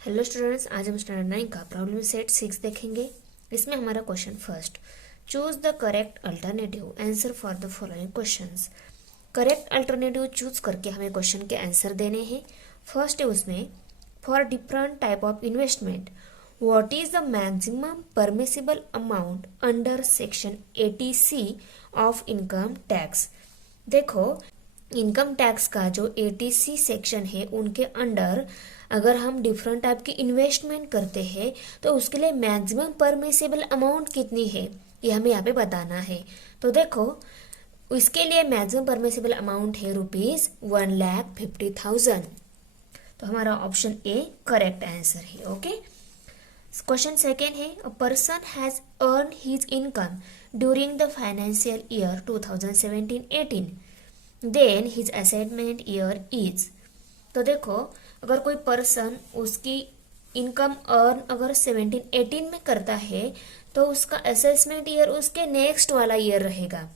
Hello students, आज हम standard 9 का प्रॉब्लम सेट 6 देखेंगे। इसमें हमारा question first, choose the correct alternative answer for the following questions. Correct alternative choose करके हमें क्वेश्चन के आंसर देने हैं। फर्स्ट है उसमें, for different type of investment what is the maximum permissible amount under section 80C of income tax. देखो, income tax का जो 80C सेक्शन है उनके अंडर अगर हम डिफरेंट टाइप की इन्वेस्टमेंट करते हैं तो उसके लिए मैक्सिमम परमिसिबल अमाउंट कितनी है ये हमें यहाँ पे बताना है। तो देखो, इसके लिए मैक्सिमम परमिसिबल अमाउंट है ₹1,50,000। तो हमारा ऑप्शन ए करेक्ट आंसर है। ओके, क्वेश्चन सेकेंड है, a person has earn his income during the financial year 2017-18 then his assessment year is. तो देखो, अगर कोई पर्सन उसकी इनकम अर्न अगर 17-18 में करता है तो उसका असेसमेंट ईयर उसके नेक्स्ट वाला ईयर रहेगा।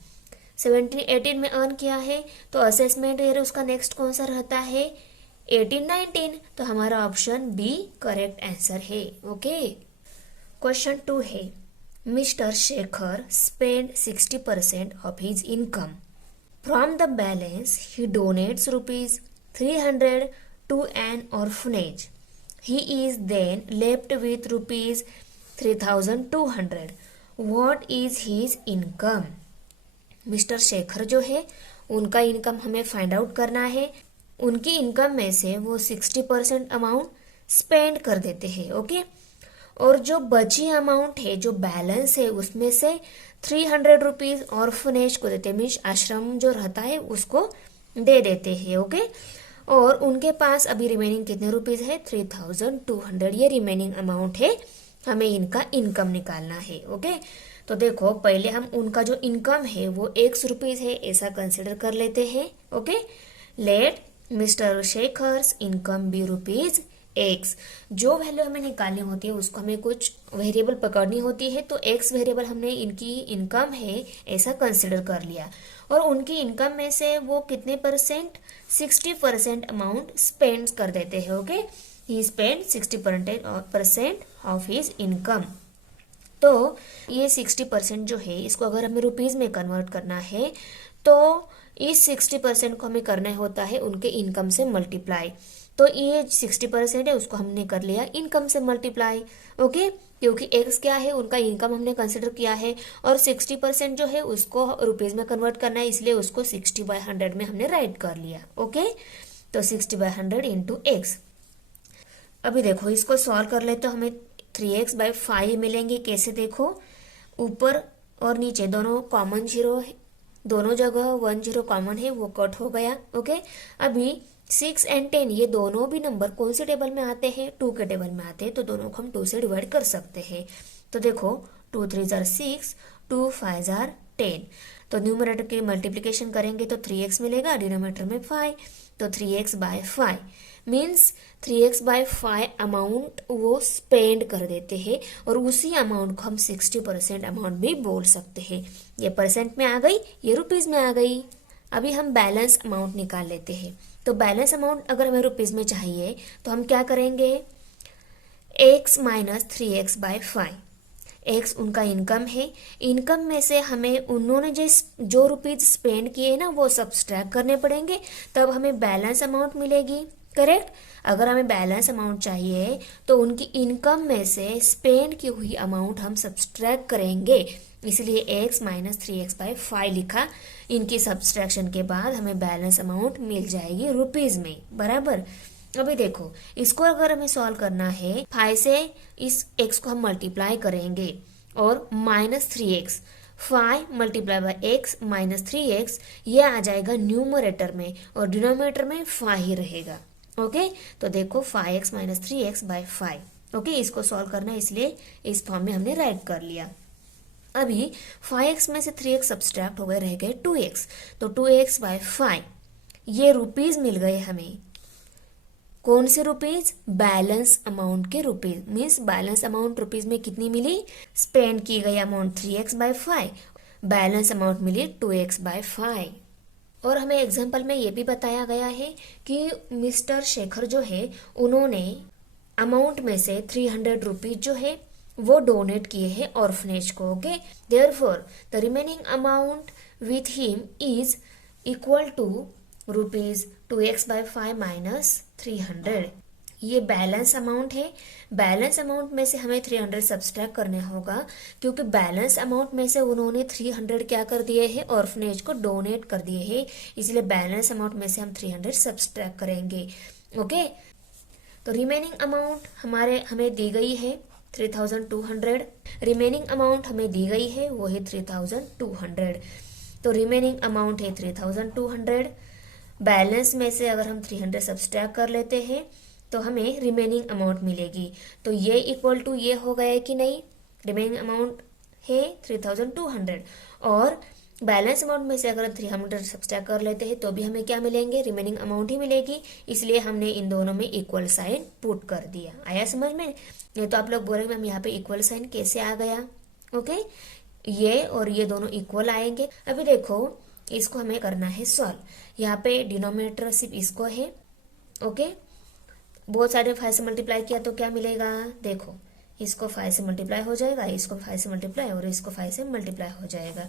17-18 में अर्न किया है तो असेसमेंट ईयर उसका नेक्स्ट कौन सा रहता है, 18-19। तो हमारा ऑप्शन बी करेक्ट आंसर है। ओके, क्वेश्चन 2 है, mister Shekhar spend 60% of his income. From the balance, he donates ₹300 to an orphanage. He is then left with ₹3,200. What is his income? Mister Shekhar जो है उनका इनकम हमें फाइंड आउट करना है। उनकी income में से वो 60% अमाउंट स्पेंड कर देते हैं। ओके, और जो बची अमाउंट है, जो बैलेंस है, उसमें से 300 रुपीज ऑर्फनेज को देते हैं, मीन्स आश्रम जो रहता है उसको दे देते हैं। ओके, और उनके पास अभी रिमेनिंग कितने रुपीज है, 3,200। ये रिमेनिंग अमाउंट है, हमें इनका इनकम निकालना है। ओके, तो देखो, पहले हम उनका जो इनकम है वो ₹X है ऐसा कंसिडर कर लेते हैं। Okay, let Mr Shekhar's income B ₹X। जो वैल्यू हमें निकालनी होती है उसको हमें कुछ वेरिएबल पकड़नी होती है, तो X वेरिएबल हमने इनकी इनकम है ऐसा कंसिडर कर लिया। और उनकी इनकम में से वो कितने परसेंट, 60% अमाउंट स्पेंड कर देते हैं। Okay, he spend 60% of his income. तो ये 60% जो है इसको अगर हमें रुपीज में कन्वर्ट करना है तो इस 60% को हमें करना होता है उनके इनकम से मल्टीप्लाई। तो ये 60% है उसको हमने कर लिया इनकम से मल्टीप्लाई। ओके, क्योंकि एक्स क्या है, उनका इनकम हमने कंसिडर किया है और 60% जो है उसको रुपीज में कन्वर्ट करना है, इसलिए उसको 60/100 में हमने राइट कर लिया। ओके, तो 60/100 इंटू एक्स। अभी देखो, इसको सॉल्व कर ले तो हमें 3x/5 मिलेंगे। कैसे, देखो, ऊपर और नीचे दोनों कॉमन जीरो है, दोनों जगह 1 0 कॉमन है, वो कट हो गया। ओके, अभी 6 और 10 ये दोनों भी नंबर कौन से टेबल में आते हैं, 2 के टेबल में आते हैं, तो दोनों को हम 2 से डिवाइड कर सकते हैं। तो देखो, 2 3 6, 2 5 10। तो न्यूमरेटर की मल्टीप्लिकेशन करेंगे तो 3x मिलेगा, डिनोमिनेटर में 5, तो 3x/5 मीन्स 3x/5 अमाउंट वो स्पेंड कर देते हैं। और उसी अमाउंट को हम 60% अमाउंट भी बोल सकते हैं। ये परसेंट में आ गई, ये रुपीज में आ गई। अभी हम बैलेंस अमाउंट निकाल लेते हैं। तो बैलेंस अमाउंट अगर हमें रुपीज में चाहिए तो हम क्या करेंगे, x - 3x/5। x उनका इनकम है, इनकम में से हमें उन्होंने जो रुपीज स्पेंड किए ना वो सब्सट्रैक्ट करने पड़ेंगे, तब हमें बैलेंस अमाउंट मिलेगी। करेक्ट, अगर हमें बैलेंस अमाउंट चाहिए तो उनकी इनकम में से स्पेंड की हुई अमाउंट हम सब्सट्रैक्ट करेंगे, इसलिए x - 3x/5 लिखा। इनकी सब्सट्रैक्शन के बाद हमें बैलेंस अमाउंट मिल जाएगी रुपीज में, बराबर। अभी देखो, इसको अगर हमें सॉल्व करना है, 5 से इस x को हम मल्टीप्लाई करेंगे और -3x, 5 × x - 3x ये आ जाएगा न्यूमरेटर में और डिनोमिनेटर में 5 ही रहेगा। ओके, तो देखो 5x - 3x/5। ओके, इसको सॉल्व करना है इसलिए इस फॉर्म में हमने राइट कर लिया। अभी 5x में से 3x सब्सट्रैक्ट हो गए, रह गए 2x, तो 2x/5 ये रुपीज मिल गए हमें। कौन से रुपीज, बैलेंस अमाउंट के rupees, means balance amount rupees में कितनी मिली, स्पेंड की गई अमाउंट 3x/5, बैलेंस अमाउंट मिली 2x/5। और हमें एग्जाम्पल में ये भी बताया गया है कि मिस्टर शेखर जो है उन्होंने अमाउंट में से 300 रुपीज जो है वो डोनेट किए हैं ऑर्फनेज को. Okay, therefore the remaining amount with him is equal to rupees 2x/5 minus 300. ये बैलेंस अमाउंट है. बैलेंस अमाउंट में से हमें 300 सब्सट्रैक्ट करने होगा, क्योंकि बैलेंस अमाउंट में से उन्होंने 300 क्या कर दिए हैं, ऑर्फनेज को डोनेट कर दिए हैं. इसलिए बैलेंस अमाउंट में से हम 300 सब्सट्रैक्ट करेंगे. ओके, तो रिमेनिंग अमाउंट हमें दी गई है 3200. रिमेनिंग अमाउंट हमें दी गई है वो है 3200. तो रिमेनिंग अमाउंट है 3200. बैलेंस में से अगर हम 300 सब्सट्रैक्ट कर लेते हैं तो हमें रिमेनिंग अमाउंट मिलेगी. तो ये इक्वल टू ये हो गया है कि नहीं. रिमेनिंग अमाउंट है 3200 और बैलेंस अमाउंट में से अगर 300 सब्सट्रैक्ट कर लेते हैं तो भी हमें क्या मिलेंगे, रिमेनिंग अमाउंट ही मिलेगी. इसलिए हमने इन दोनों में इक्वल साइन पुट कर दिया. आया समझ में? नहीं तो आप लोग बोलेंगे मैम यहाँ पे इक्वल साइन कैसे आ गया. ओके, ये और ये दोनों इक्वल आएंगे. अभी देखो इसको हमें करना है सॉल्व. यहाँ पे डिनोमिनेटर सिर्फ इसको है. ओके, बहुत सारे 5 से मल्टीप्लाई किया तो क्या मिलेगा, देखो इसको 5 से मल्टीप्लाई हो जाएगा, इसको 5 से मल्टीप्लाई और इसको 5 से मल्टीप्लाई हो जाएगा.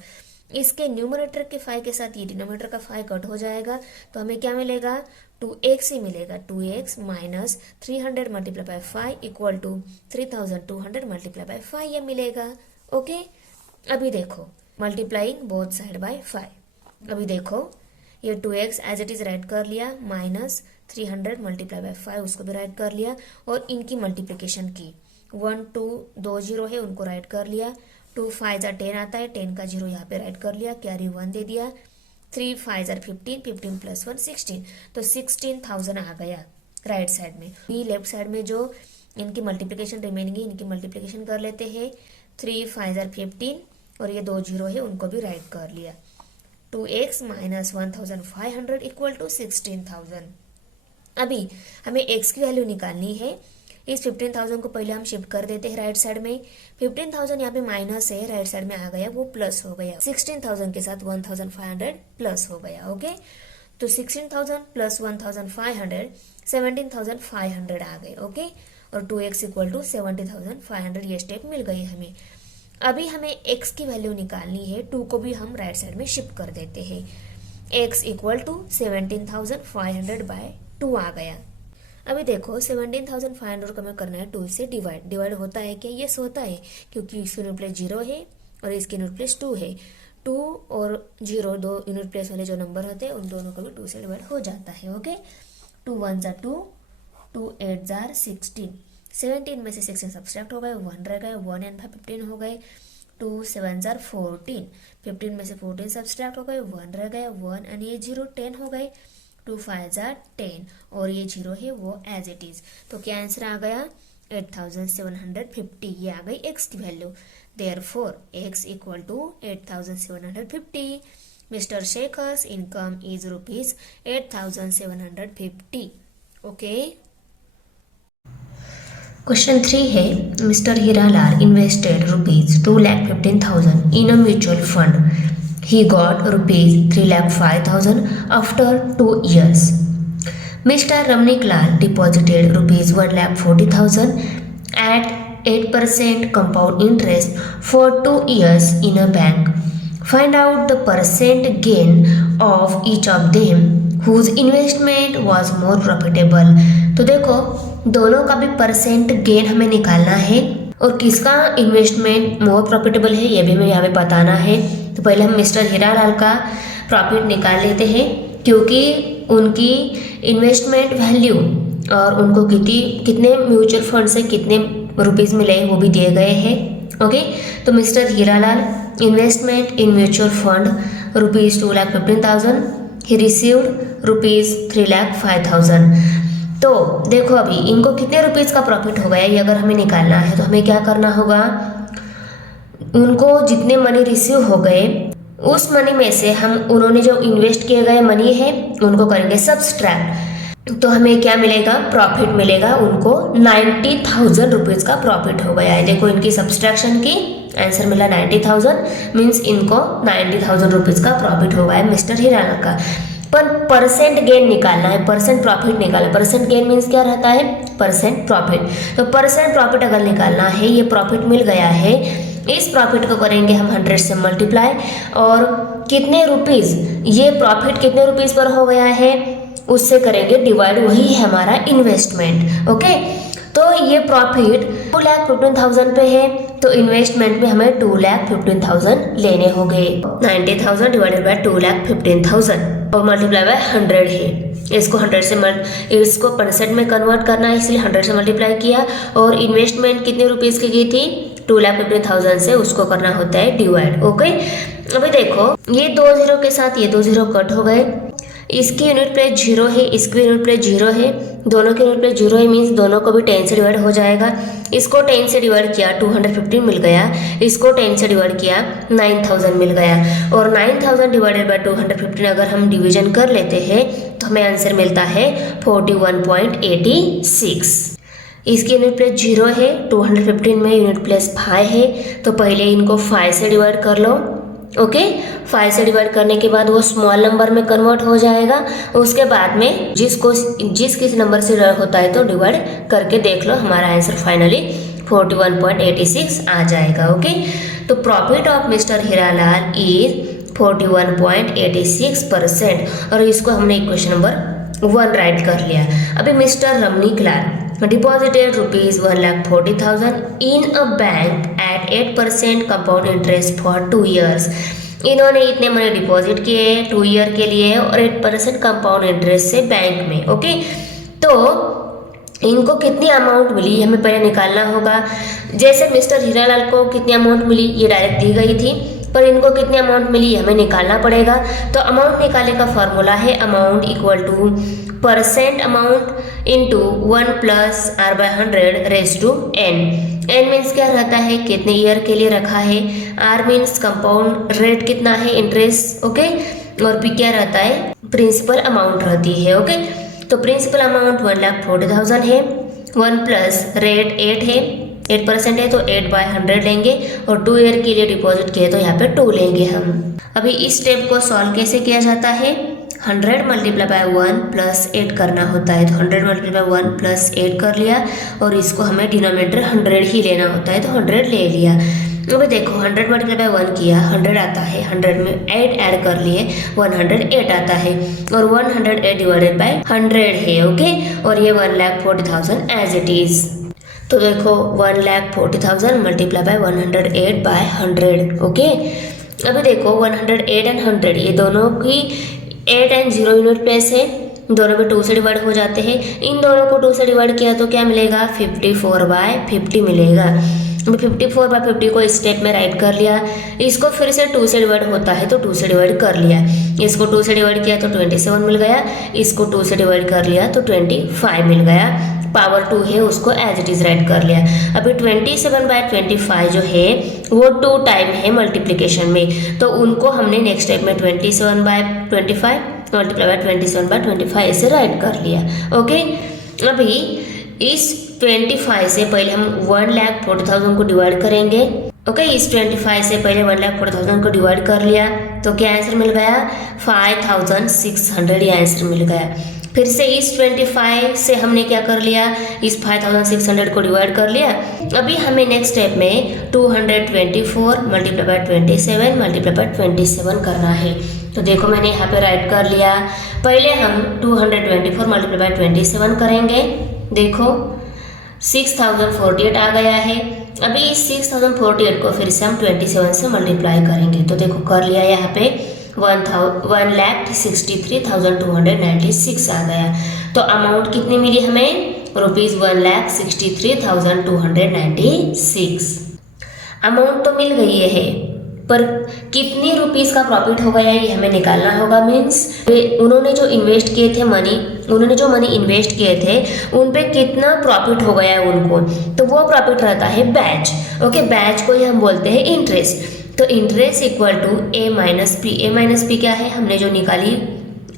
इसके न्यूमरेटर के 5 के साथ ये डिनोमिनेटर का 5 कट हो जाएगा. तो हमें क्या मिलेगा, 2x ही मिलेगा. 2x minus 300 multiply by 5 equal to 3200 multiply by 5 ये मिलेगा. ओके, अभी देखो मल्टीप्लाइंग बोथ साइड बाय 5. अभी देखो ये 2x as it is right कर लिया, माइनस 300 मल्टीप्लाई बाय 5 उसको भी राइट कर लिया और इनकी मल्टीप्लिकेशन की. 1 2 2 जीरो है उनको राइट कर लिया. 2 5 10 आता है, 10 का जीरो यहाँ पे राइट कर लिया, कैरी 1 दे दिया. 3 5 15, 15 प्लस 1 16. तो 16,000 आ गया राइट साइड में. ये लेफ्ट साइड में जो इनकी मल्टीप्लिकेशन रिमेनिंग है इनकी मल्टीप्लिकेशन कर लेते हैं. 3 5 15 और ये 2 जीरो है उनको भी राइट कर लिया. 2x minus 1500 equal to 16,000. अभी हमें x की वैल्यू निकालनी है. इस 15,000 को पहले हम शिफ्ट कर देते हैं राइट साइड में. 15,000 यहाँ पे माइनस है, राइट साइड में आ गया, वो प्लस हो गया. 16,000 के साथ 1,500 प्लस हो गया. ओके, तो 16,000 प्लस 1,500 17,500 आ गए. ओके, और 2x इक्वल टू 70,500 ये स्टेप मिल गई हमें. अभी हमें x की वैल्यू निकालनी है. 2 को भी हम राइट साइड में शिफ्ट कर देते हैं. x इक्वल टू 17,500 बाय 2 आ गया. अभी देखो 17,500 को हमें करना है 2 से डिवाइड होता है क्या, यस होता है, क्योंकि इसकी यूनिट प्लेस 0 है और इसकी यूनिट प्लेस 2 है. 2 और 0 दो यूनिट प्लेस वाले जो नंबर होते हैं उन दोनों को भी 2 से डिवाइड हो जाता है. Okay, 2 1 jar 2, 2 8 jar 16. 17 में से 16 सब्सट्रैक्ट हो गए, 1 रह गए, 1 एंड 15 हो गए. 2 7 जार 14, 15 में से 14 सब्सट्रैक्ट हो गए, 1 रह गए, 1 एंड ये 0 10 हो गए. 2 5 जार 10 और ये 0 है वो एज इट इज. तो क्या आंसर आ गया, 8,750. ये आ गई x की value. Therefore x equal to 8,750. Mr Shekhar's income is rupees 8,750. Okay, question 3 है, Mr Hiralal invested rupees 2,15,000 in a mutual fund. He got rupees 3,05,000 after 2 years. Mr. Ramniklal deposited rupees 1,40,000 at 8% compound interest for 2 years in a bank. Find out the percent gain of each of them whose investment was more profitable. तो देखो दोनों का भी percent gain हमें निकालना है और किसका इन्वेस्टमेंट मोर प्रॉफिटेबल है ये भी हमें यहाँ पे बताना है. तो पहले हम मिस्टर हीरालाल का प्रॉफिट निकाल लेते हैं, क्योंकि उनकी इन्वेस्टमेंट वैल्यू और उनको कितने म्यूचुअल फंड से कितने रुपीस मिले वो भी दिए गए हैं. ओके, तो mister Hiralal investment in mutual fund rupees 2,15,000. He received rupees 3,05,000. तो देखो अभी इनको कितने रुपीस का प्रॉफिट हो गया ये अगर हमें निकालना है तो हमें क्या करना होगा, उनको जितने मनी रिसीव हो गए उस मनी में से हम उन्होंने जो इन्वेस्ट किए गए मनी है उनको करेंगे सब्सट्रैक्ट. तो हमें क्या मिलेगा, प्रॉफिट मिलेगा. उनको 90,000 रुपीज का प्रॉफिट हो गया है. देखो इनकी सब्सट्रैक्शन की आंसर मिला 90,000, मीन्स इनको 90,000 रुपीज का प्रॉफिट हो गया है मिस्टर हीरालाल का. पर परसेंट गेन निकालना है, परसेंट प्रॉफिट निकालना। परसेंट गेन मीन्स क्या रहता है, परसेंट प्रॉफिट। तो परसेंट प्रॉफिट अगर निकालना है, ये प्रॉफिट मिल गया है, इस प्रॉफिट को करेंगे हम 100 से मल्टीप्लाई, और कितने रुपीज़, ये प्रॉफिट कितने रुपीज़ पर हो गया है उससे करेंगे डिवाइड, वही है हमारा इन्वेस्टमेंट। ओके, तो ये प्रॉफिट 2,15,000 पे है, तो इन्वेस्टमेंट में हमें 2,15,000 लेने होंगे। 90,000 डिवाइडेड बाय 2,15,000 और मल्टीप्लाई बाय 100 है। इसको 100 से इसको परसेंट में कन्वर्ट करना है, इसलिए 100 से मल्टीप्लाई किया। और इन्वेस्टमेंट कितने रुपीज़ की थी, 2,15,000 से उसको करना होता है डिवाइड। ओके, अभी देखो ये 2 0 के साथ ये 2 0 कट हो गए, इसकी यूनिट प्लेस 0 है, इसकी यूनिट प्लेस 0 है, दोनों की यूनिट प्लेस 0 है, मीन्स दोनों को भी 10 से डिवाइड हो जाएगा। इसको 10 से डिवाइड किया 215 मिल गया, इसको 10 से डिवाइड किया 9,000 मिल गया। और 9,000 डिवाइडेड बाय 215 अगर हम डिवीजन कर लेते हैं तो हमें आंसर मिलता है 41.86। इसकी यूनिट प्लेस 0 है, 215 में यूनिट प्लेस 5 है, तो पहले इनको 5 से डिवाइड कर लो। ओके, 5 से डिवाइड करने के बाद वो स्मॉल नंबर में कन्वर्ट हो जाएगा। उसके बाद में जिस किस नंबर से होता है तो डिवाइड करके देख लो, हमारा आंसर फाइनली 41.86 आ जाएगा। ओके, तो profit of mister Hiralal is 41.86%, और इसको हमने इक्वेशन नंबर 1 राइट कर लिया। अभी mister Ramnik Lal deposited rupees 1,40,000 in a bank at 8% compound interest for 2 years। इन्होंने इतने मनी डिपॉजिट किए 2 ईयर के लिए और 8% कंपाउंड इंटरेस्ट से बैंक में। ओके, तो इनको कितनी अमाउंट मिली हमें पहले निकालना होगा। जैसे मिस्टर हीरालाल को कितनी अमाउंट मिली ये डायरेक्ट दी गई थी, पर इनको कितनी अमाउंट मिली हमें निकालना पड़ेगा। तो अमाउंट निकालने का फॉर्मूला है amount equal to percent amount into 1 plus r by 100 raise to n। n means क्या रहता है, कितने ईयर के लिए रखा है, r मीन्स कंपाउंड रेट कितना है, इंटरेस्ट। ओके, और p क्या रहता है, प्रिंसिपल अमाउंट रहती है। ओके, तो प्रिंसिपल अमाउंट 1,40,000 है, 1 प्लस रेट 8 है, 8% है तो 8 बाय 100 लेंगे, और 2 ईयर के लिए डिपॉजिट किए तो यहाँ पे 2 लेंगे हम। अभी इस स्टेप को सॉल्व कैसे किया जाता है, 100 मल्टीप्लाई बाय 1 प्लस 8 करना होता है। तो 100 मल्टीप्लाई बाय 1 प्लस 8 कर लिया, और इसको हमें डिनोमिनेटर 100 ही लेना होता है, तो 100 ले लिया। अभी देखो 100 मल्टीप्लाई बाय 1 किया 100 आता है, 100 में 8 ऐड कर लिए 108 आता है, और 108 डिवाइडेड बाय 100 है। ओके, और ये 1,40,000 एज इट इज। तो देखो 1,40,000 मल्टीप्लाई बाय 108 बाय 100। ओके, अभी देखो 108 एंड 100 ये दोनों की 8 एंड 0 यूनिट प्लेस है, दोनों में 2 से डिवाइड हो जाते हैं। इन दोनों को 2 से डिवाइड किया तो क्या मिलेगा, 54 बाय 50 मिलेगा। 54 बाय 50 को स्टेप में राइट कर लिया, इसको फिर से 2 से डिवाइड होता है तो 2 से डिवाइड कर लिया, इसको 2 से डिवाइड किया तो 27 मिल गया, इसको 2 से डिवाइड कर लिया तो 25 मिल गया, पावर 2 है उसको एज इट इज राइट कर लिया। अभी 27 बाय 25 जो है वो 2 टाइम है मल्टीप्लिकेशन में, तो उनको हमने नेक्स्ट स्टेप में 27 बाय 25 मल्टीप्लाई बाय 27 बाय 25 ऐसे राइट कर लिया। ओके, अभी इस 25 से पहले हम 1,40,000 को डिवाइड करेंगे। ओके, इस 25 से पहले 1,40,000 को डिवाइड कर लिया तो क्या आंसर मिल गया, 5,600 ये आंसर मिल गया। फिर से इस 25 से हमने क्या कर लिया, इस 5,600 को डिवाइड कर लिया। अभी हमें नेक्स्ट स्टेप में 224 मल्टीप्लाई बाय 27 मल्टीप्लाई बाय 27 करना है। तो देखो मैंने यहाँ पे राइट कर लिया, पहले हम 224 मल्टीप्लाई बाय 27 करेंगे। देखो 6,048 आ गया है। अभी इस 6,048 को फिर से हम 27 से मल्टीप्लाई करेंगे, तो देखो कर लिया, यहाँ पे 1,63,296 आ गया। तो अमाउंट कितनी मिली हमें, ₹1,63,296। अमाउंट तो मिल गई है, पर कितनी रुपीस का प्रॉफिट हो गया ये हमें निकालना होगा। मीन्स उन्होंने जो इन्वेस्ट किए थे उन्होंने जो मनी इन्वेस्ट किए थे उन पे कितना प्रॉफिट हो गया है उनको, तो वो प्रॉफिट रहता है बैच। ओके, बैच को ही हम बोलते हैं इंटरेस्ट। तो interest equal to A minus P. A minus P क्या है, हमने जो निकाली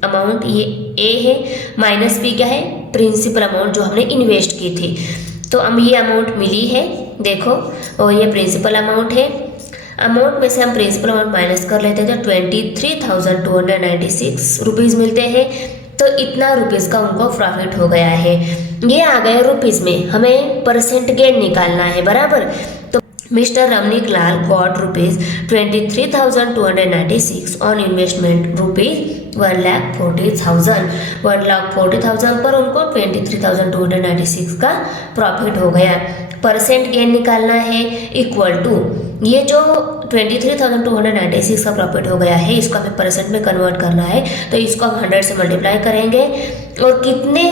अमाउंट ये ए है, माइनस पी क्या है, प्रिंसिपल अमाउंट जो हमने इन्वेस्ट की थी। तो हम ये अमाउंट मिली है देखो, और ये प्रिंसिपल अमाउंट है। अमाउंट में से हम प्रिंसिपल अमाउंट माइनस कर लेते हैं तो 23,296 रुपीज़ मिलते हैं। तो इतना रुपीज़ का उनको प्रॉफिट हो गया है। ये आ गया रुपीज़ में, हमें परसेंट गेन निकालना है, बराबर। तो mister Ramnik Lal got rupees 23,296 on investment rupees 1,40,000। 1,40,000 पर उनको 23,296 का प्रॉफिट हो गया। परसेंट गेन निकालना है, इक्वल टू ये जो 23,296 का प्रॉफिट हो गया है, इसको हमें परसेंट में कन्वर्ट करना है, तो इसको हम 100 से मल्टीप्लाई करेंगे। और कितने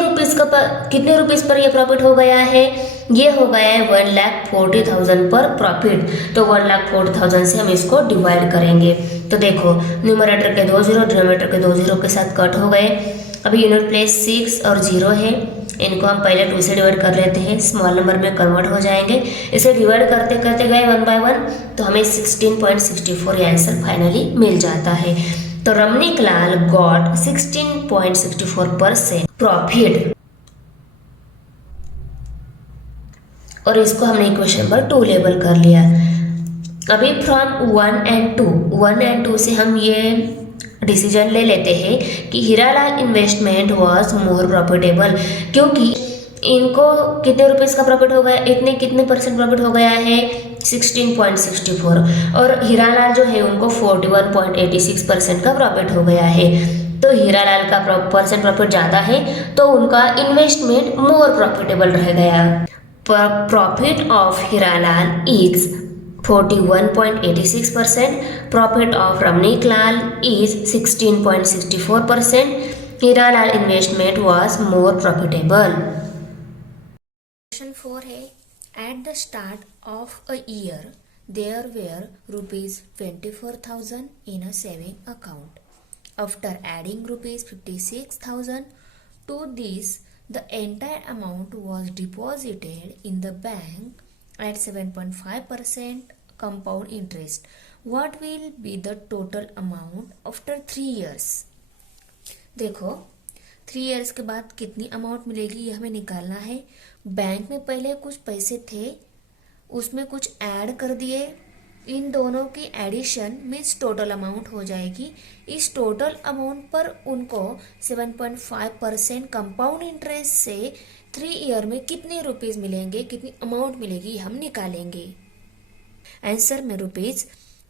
रुपीज़ पर ये प्रॉफिट हो गया है, ये हो गया है 1,40,000 पर प्रॉफिट। तो 1,40,000 से हम इसको डिवाइड करेंगे। तो देखो न्यूमरेटर के 2 जीरो, डिनोमिनेटर के 2 जीरो के साथ कट हो गए। अभी यूनिट प्लेस 6 और 0 है, इनको हम पहले 2 से डिवाइड कर लेते हैं, स्मॉल नंबर में कन्वर्ट हो जाएंगे। इसे डिवाइड करते करते गए 1 बाय 1, तो हमें 16.64 ये आंसर फाइनली मिल जाता है। तो रमनीक लाल गॉट 16.64% प्रॉफिट। और इसको हमने इक्वेशन नंबर 2 लेबल कर लिया। अभी फ्रॉम 1 एंड 2 से हम ये डिसीजन ले लेते हैं कि Hiralal investment was more profitable, क्योंकि इनको कितने रुपीज़ का प्रॉफिट हो गया, कितने परसेंट प्रॉफिट हो गया है, 16.64। और हीरालाल जो है उनको 41.86% का प्रॉफिट हो गया है। तो हीरालाल का परसेंट प्रॉफिट ज़्यादा है, तो उनका इन्वेस्टमेंट मोर प्रॉफिटेबल रह गया। Profit of Hiralal is 41.86%, profit of Ramnik Lal is 16.64%. Hiranal investment was more profitable. Question 4 है, at the start of a year there were rupees 24,000 in a saving account. After adding rupees 56,000 to this, the entire amount was deposited in the bank at 7.5% compound interest. What will be the total amount after 3 years? देखो 3 years के बाद कितनी amount मिलेगी ये हमें निकालना है। Bank में पहले कुछ पैसे थे, उसमें कुछ ऐड कर दिए, इन दोनों की एडिशन मीन्स टोटल अमाउंट हो जाएगी। इस टोटल अमाउंट पर उनको 7.5% कंपाउंड इंटरेस्ट से 3 ईयर में कितने रुपीज़ मिलेंगे, कितनी अमाउंट मिलेगी, हम निकालेंगे। आंसर में rupees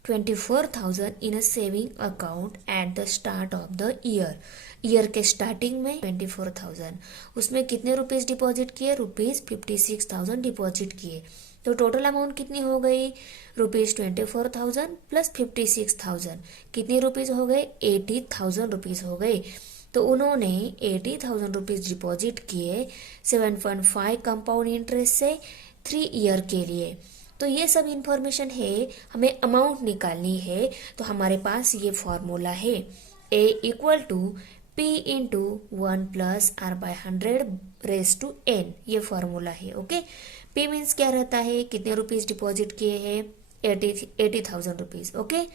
24,000 in a saving account at the start of the year के स्टार्टिंग में 24,000, उसमें कितने रुपीज़ डिपॉजिट किए, रुपीज़ 56,000 डिपॉजिट किए। तो टोटल अमाउंट कितनी हो गई, रुपीज़ 24,000 प्लस 56,000, कितने रुपीज़ हो गए, 80,000 रुपीज़ हो गए। तो उन्होंने 80,000 रुपीज़ डिपॉजिट किए 7.5 कंपाउंड इंटरेस्ट से 3 ईयर के लिए। तो ये सब इंफॉर्मेशन है, हमें अमाउंट निकालनी है। तो हमारे पास ये फॉर्मूला है, A equal to P into 1 plus R by 100 raise to N, ये फॉर्मूला है। ओके, P मीन्स क्या रहता है, कितने रुपीज़ डिपॉजिट किए हैं, 80,000 रुपीज़। ओके,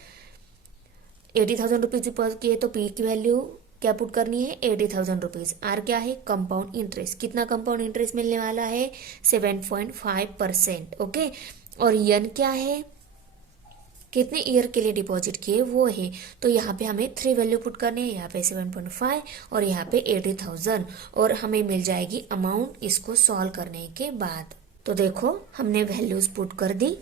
80,000 रुपीज़ डिपॉजिट किए तो P की वैल्यू क्या पुट करनी है, 80,000 रुपीज़। आर क्या है, कंपाउंड इंटरेस्ट, कितना कंपाउंड इंटरेस्ट मिलने वाला है, 7.5%। ओके, और यन क्या है, कितने ईयर के लिए डिपॉजिट किए वो है। तो यहाँ पे हमें 3 वैल्यू पुट करनी है, यहाँ पे 7.5 और यहाँ पे 80,000, और हमें मिल जाएगी अमाउंट इसको सॉल्व करने के बाद। तो देखो हमने वैल्यूज पुट कर दी,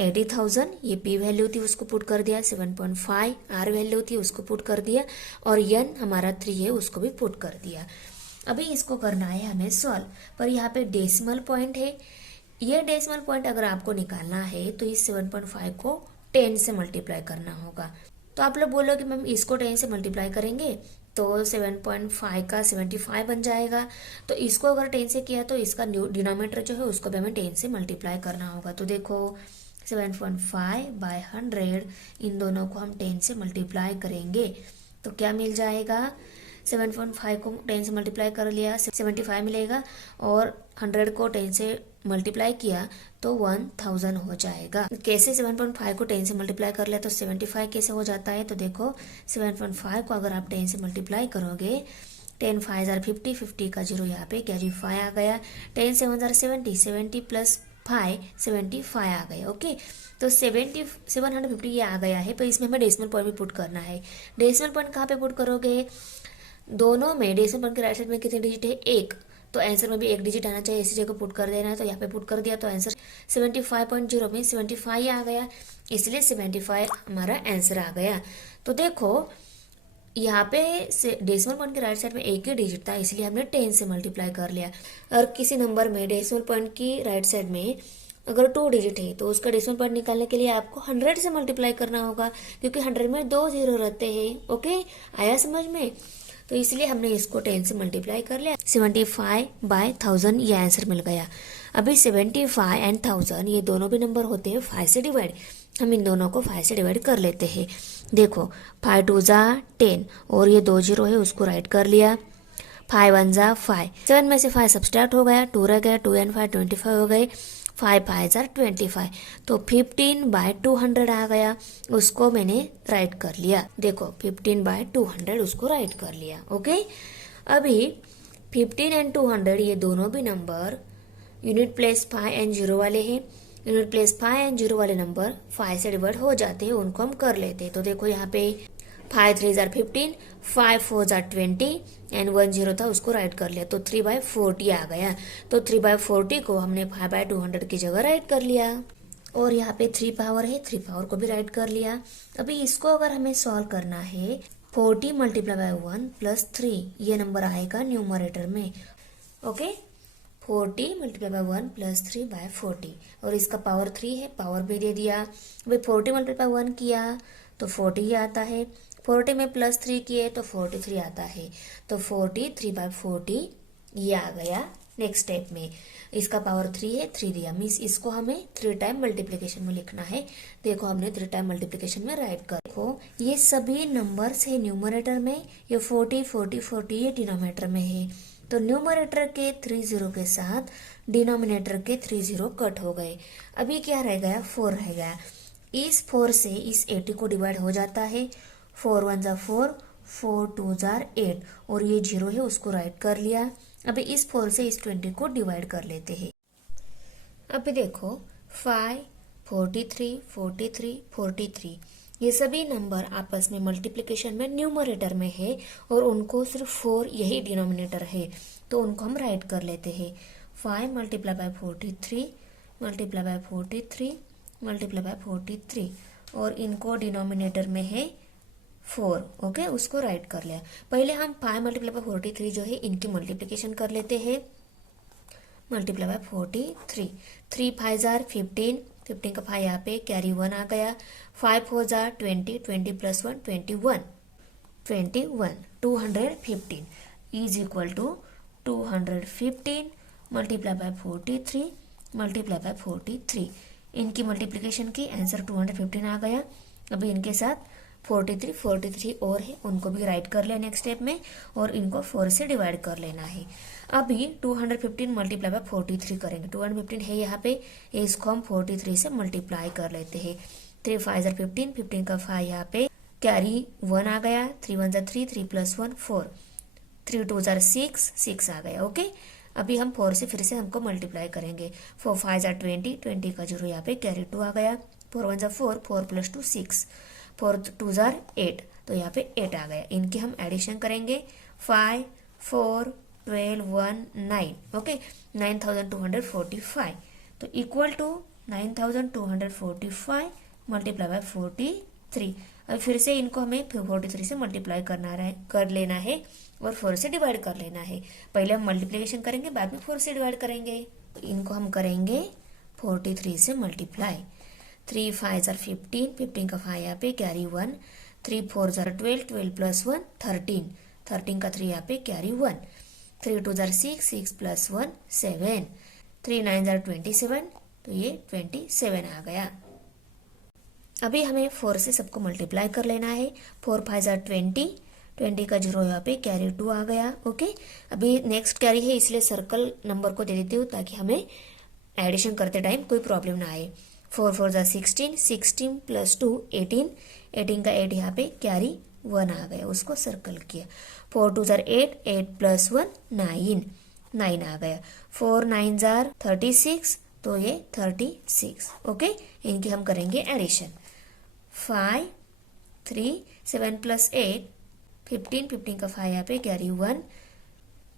80,000 ये P वैल्यू थी उसको पुट कर दिया, 7.5 R वैल्यू थी उसको पुट कर दिया, और यन हमारा 3 है उसको भी पुट कर दिया। अभी इसको करना है हमें सॉल्व, पर यहाँ पे डेसिमल पॉइंट है। ये डेसिमल पॉइंट अगर आपको निकालना है तो इस 7.5 को 10 से मल्टीप्लाई करना होगा। तो आप लोग बोलो कि मैम इसको 10 से मल्टीप्लाई करेंगे तो 7.5 का 75 बन जाएगा। तो इसको अगर 10 से किया तो इसका डिनोमिनेटर जो है उसको भी हमें 10 से मल्टीप्लाई करना होगा। तो देखो 7.5 बाय 100, इन दोनों को हम 10 से मल्टीप्लाई करेंगे तो क्या मिल जाएगा, 7.5 को 10 से मल्टीप्लाई कर लिया 75 मिलेगा, और 100 को 10 से मल्टीप्लाई किया तो 1000 हो जाएगा। कैसे 7.5 को 10 से मल्टीप्लाई कर लिया तो 75 कैसे हो जाता है, तो देखो 7.5 को अगर आप 10 से मल्टीप्लाई करोगे, 10 5 50, 50 का जीरो यहाँ पे क्या जी 5 आ गया, 10 7 70, 70 प्लस 75 आ गया। ओके, तो 750 ये आ गया है, पर इसमें हमें डेसिमल पॉइंट भी पुट करना है। डेसिमल पॉइंट कहाँ पे पुट करोगे? दोनों में डेसिमल पॉइंट के राइट साइड में कितने डिजिट है? एक, तो आंसर में भी एक डिजिट आना चाहिए, इसी जगह पुट कर देना है। तो यहाँ पे पुट कर दिया तो आंसर 75.0 में 75 आ गया, इसलिए 75 हमारा आंसर आ गया। तो देखो यहाँ पे डेसिमल पॉइंट के राइट साइड में एक ही डिजिट था, इसलिए हमने 10 से मल्टीप्लाई कर लिया। और किसी नंबर में डेसिमल पॉइंट की राइट साइड में अगर 2 डिजिट है तो उसका डेसिमल पॉइंट निकालने के लिए आपको 100 से मल्टीप्लाई करना होगा, क्योंकि 100 में 2 जीरो रहते हैं। ओके, आया समझ में? तो इसलिए हमने इसको 10 से मल्टीप्लाई कर लिया। 75/1000 ये आंसर मिल गया। अभी 75 एंड 1000 ये दोनों भी नंबर होते हैं 5 से डिवाइड। हम इन दोनों को 5 से डिवाइड कर लेते हैं। देखो 5 2 जा 10 और ये 2 जीरो है, उसको राइट कर लिया। 5 1 जा 5, 7 में से 5 सब्सट्रैक्ट हो गया, 2 रह गया, 2 एंड 5 25 हो गए, 5 5 जा 25, तो 15/200 आ गया, उसको मैंने राइट कर लिया। देखो 15/200 उसको राइट कर लिया। ओके, अभी 15 एंड 200 ये दोनों भी नंबर यूनिट प्लेस 5 एंड 0 वाले हैं। यूनिट प्लेस 5 एंड 0 वाले नंबर 5 से डिवाइड हो जाते हैं, उनको हम कर लेते हैं। तो देखो यहाँ पे 5 3 जार 15, 5 4 जार 20 एंड 1 0 था, उसको राइट कर लिया, तो 3/40 आ गया। तो 3/40 को हमने 5/200 की जगह राइट कर लिया। और यहाँ पे 3 पावर है, 3 पावर को भी राइट कर लिया। अभी इसको अगर हमें सॉल्व करना है, 40 मल्टीप्लाई बाय 1 प्लस 3 ये नंबर आएगा न्यूमरेटर में। ओके, 40 मल्टीप्लाई बाय 1 प्लस 3/40, और इसका पावर 3 है, पावर भी दे दिया। भाई 40 मल्टीप्लाई बाय 1 किया तो 40 आता है, 40 में प्लस 3 किए तो 43 आता है, तो 43/40 ये आ गया। नेक्स्ट स्टेप में इसका पावर 3 है, 3 दिया, मीन्स इसको हमें 3 टाइम मल्टीप्लिकेशन में लिखना है। देखो हमने 3 टाइम मल्टीप्लिकेशन में राइट कर। देखो ये सभी नंबर्स है न्यूमरेटर में, ये 40 40 40 ये डिनोमिनेटर में है। तो न्यूमरेटर के 3 जीरो के साथ डिनोमिनेटर के 3 जीरो कट हो गए। अभी क्या रह गया? 4 रह गया। इस 4 से इस 80 को डिवाइड हो जाता है, 4 1 जा 4, 4 2 जार 8, और ये जीरो है, उसको राइट कर लिया। अभी इस 4 से इस 20 को डिवाइड कर लेते हैं। अभी देखो 5 43 43 43 ये सभी नंबर आपस में मल्टीप्लिकेशन में न्यूमरेटर में है, और उनको सिर्फ 4 यही डिनोमिनेटर है, तो उनको हम राइट कर लेते हैं। 5 multiply by 43 multiply by 43 multiply by 43, और इनको डिनोमिनेटर में है 4। ओके, उसको राइट कर लिया। पहले हम 5 मल्टीप्लाई बाय 43 जो है इनकी मल्टीप्लिकेशन कर लेते हैं। मल्टीप्लाई बाय 43, 3 5 जार 15, 15 का 5 यहाँ पे कैरी 1 आ गया, 5 4 जार 20, 20 plus 1 21, 215 is equal to 215 multiply by 43 multiply by 43। इनकी मल्टीप्लिकेशन की आंसर 215 आ गया। अभी इनके साथ 43 और है, उनको भी राइट कर लिया नेक्स्ट स्टेप में, और इनको 4 से डिवाइड कर लेना है। अभी 215 मल्टीप्लाई बाय 43 करेंगे। 215 है यहाँ पे, इसको हम 43 से मल्टीप्लाई कर लेते हैं। 3 5 जार 15, 15 का 5 यहाँ पे कैरी 1 आ गया, 3 1 जार 3, 3 प्लस 1 4, 3 2 जार 6, 6 आ गया। ओके, अभी हम 4 से फिर से हमको मल्टीप्लाई करेंगे। 4 5 जार 20, 20 का जीरो यहाँ पे कैरी 2 आ गया, 4 1 जार 4, 4 प्लस 2 6, 4 2 जार 8, तो यहाँ पे 8 आ गया। इनकी हम एडिशन करेंगे, 5 4 12 1 9। ओके, 9245, तो इक्वल टू 9245 मल्टीप्लाई बाय 43। अब फिर से इनको हमें 43 से मल्टीप्लाई कर लेना है, और 4 से डिवाइड कर लेना है। पहले हम मल्टीप्लिकेशन करेंगे, बाद में 4 से डिवाइड करेंगे। इनको हम करेंगे 43 से मल्टीप्लाई। 3 5 जार 15, 15 का 5 यहाँ पे कैरी 1, 3 4 जार 12, 12 प्लस 1 13, 13 का 3 यहाँ पे कैरी 1, 3 2 जार 6, 6 प्लस 1 7, 3 9 जार 27, तो ये 27 आ गया। अभी हमें 4 से सबको मल्टीप्लाई कर लेना है। 4 5 जार 20, 20 का जीरो यहाँ पे कैरी 2 आ गया। ओके, अभी नेक्स्ट कैरी है, इसलिए सर्कल नंबर को दे देती हूँ ताकि हमें एडिशन करते टाइम कोई प्रॉब्लम ना आए। 4 4 जार 16, 16 प्लस 2 18, 18 का 8 यहाँ पे कैरी 1 आ गया, उसको सर्कल किया। 4 2 जार 8, 8 प्लस 1 9, 9 आ गया। 4 9 जार 36, तो ये 36। ओके, इनकी हम करेंगे एडिशन। 5 3 7 + 8 15, 15 का 5 यहाँ पे कैरी 1,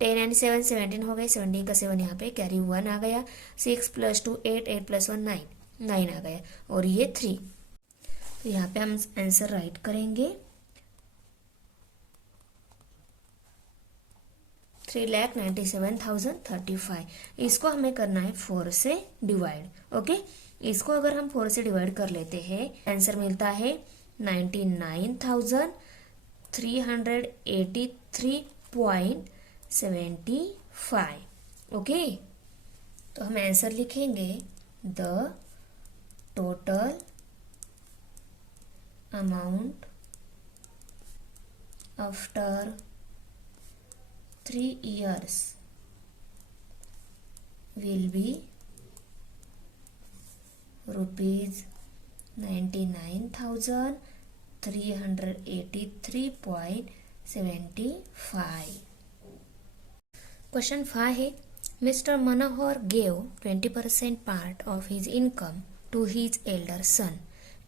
10 एंड 7 17 हो गए, 17 का 7 यहाँ पे कैरी 1 आ गया, 6 + 2 8, 8 + 1 9, 9 आ गया, और ये 3। तो यहाँ पे हम आंसर राइट करेंगे 3,97,035। इसको हमें करना है 4 से डिवाइड। ओके, इसको अगर हम 4 से डिवाइड कर लेते हैं, आंसर मिलता है 99,383.75। ओके, तो हम आंसर लिखेंगे the total amount after 3 years will be rupees 99,383.75. Question 5 है, Mr. Manohar gave 20% part of his income to his elder son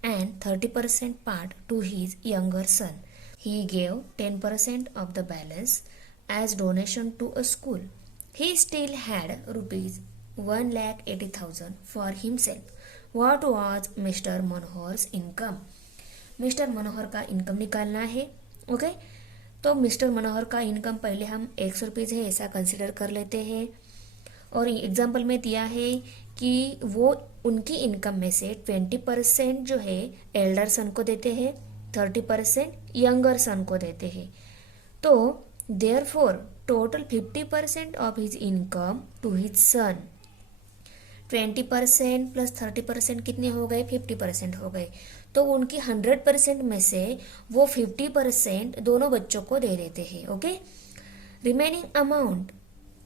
and 30% part to his younger son. He gave 10% of the balance as donation to a school. He still had rupees 1,80,000 for himself. What was Mr. Manohar's income? Mr Manohar का income निकालना है। Okay, तो mister Manohar का income पहले हम 100 rupees है ऐसा consider कर लेते हैं, और एग्जाम्पल में दिया है कि वो उनकी इनकम में से 20% जो है एल्डर सन को देते हैं, 30% यंगर सन को देते हैं। तो therefore total 50% of his income to his son। 20% + 30% कितने हो गए? 50% हो गए। तो उनकी 100% में से वो 50% दोनों बच्चों को दे देते हैं। Okay, remaining amount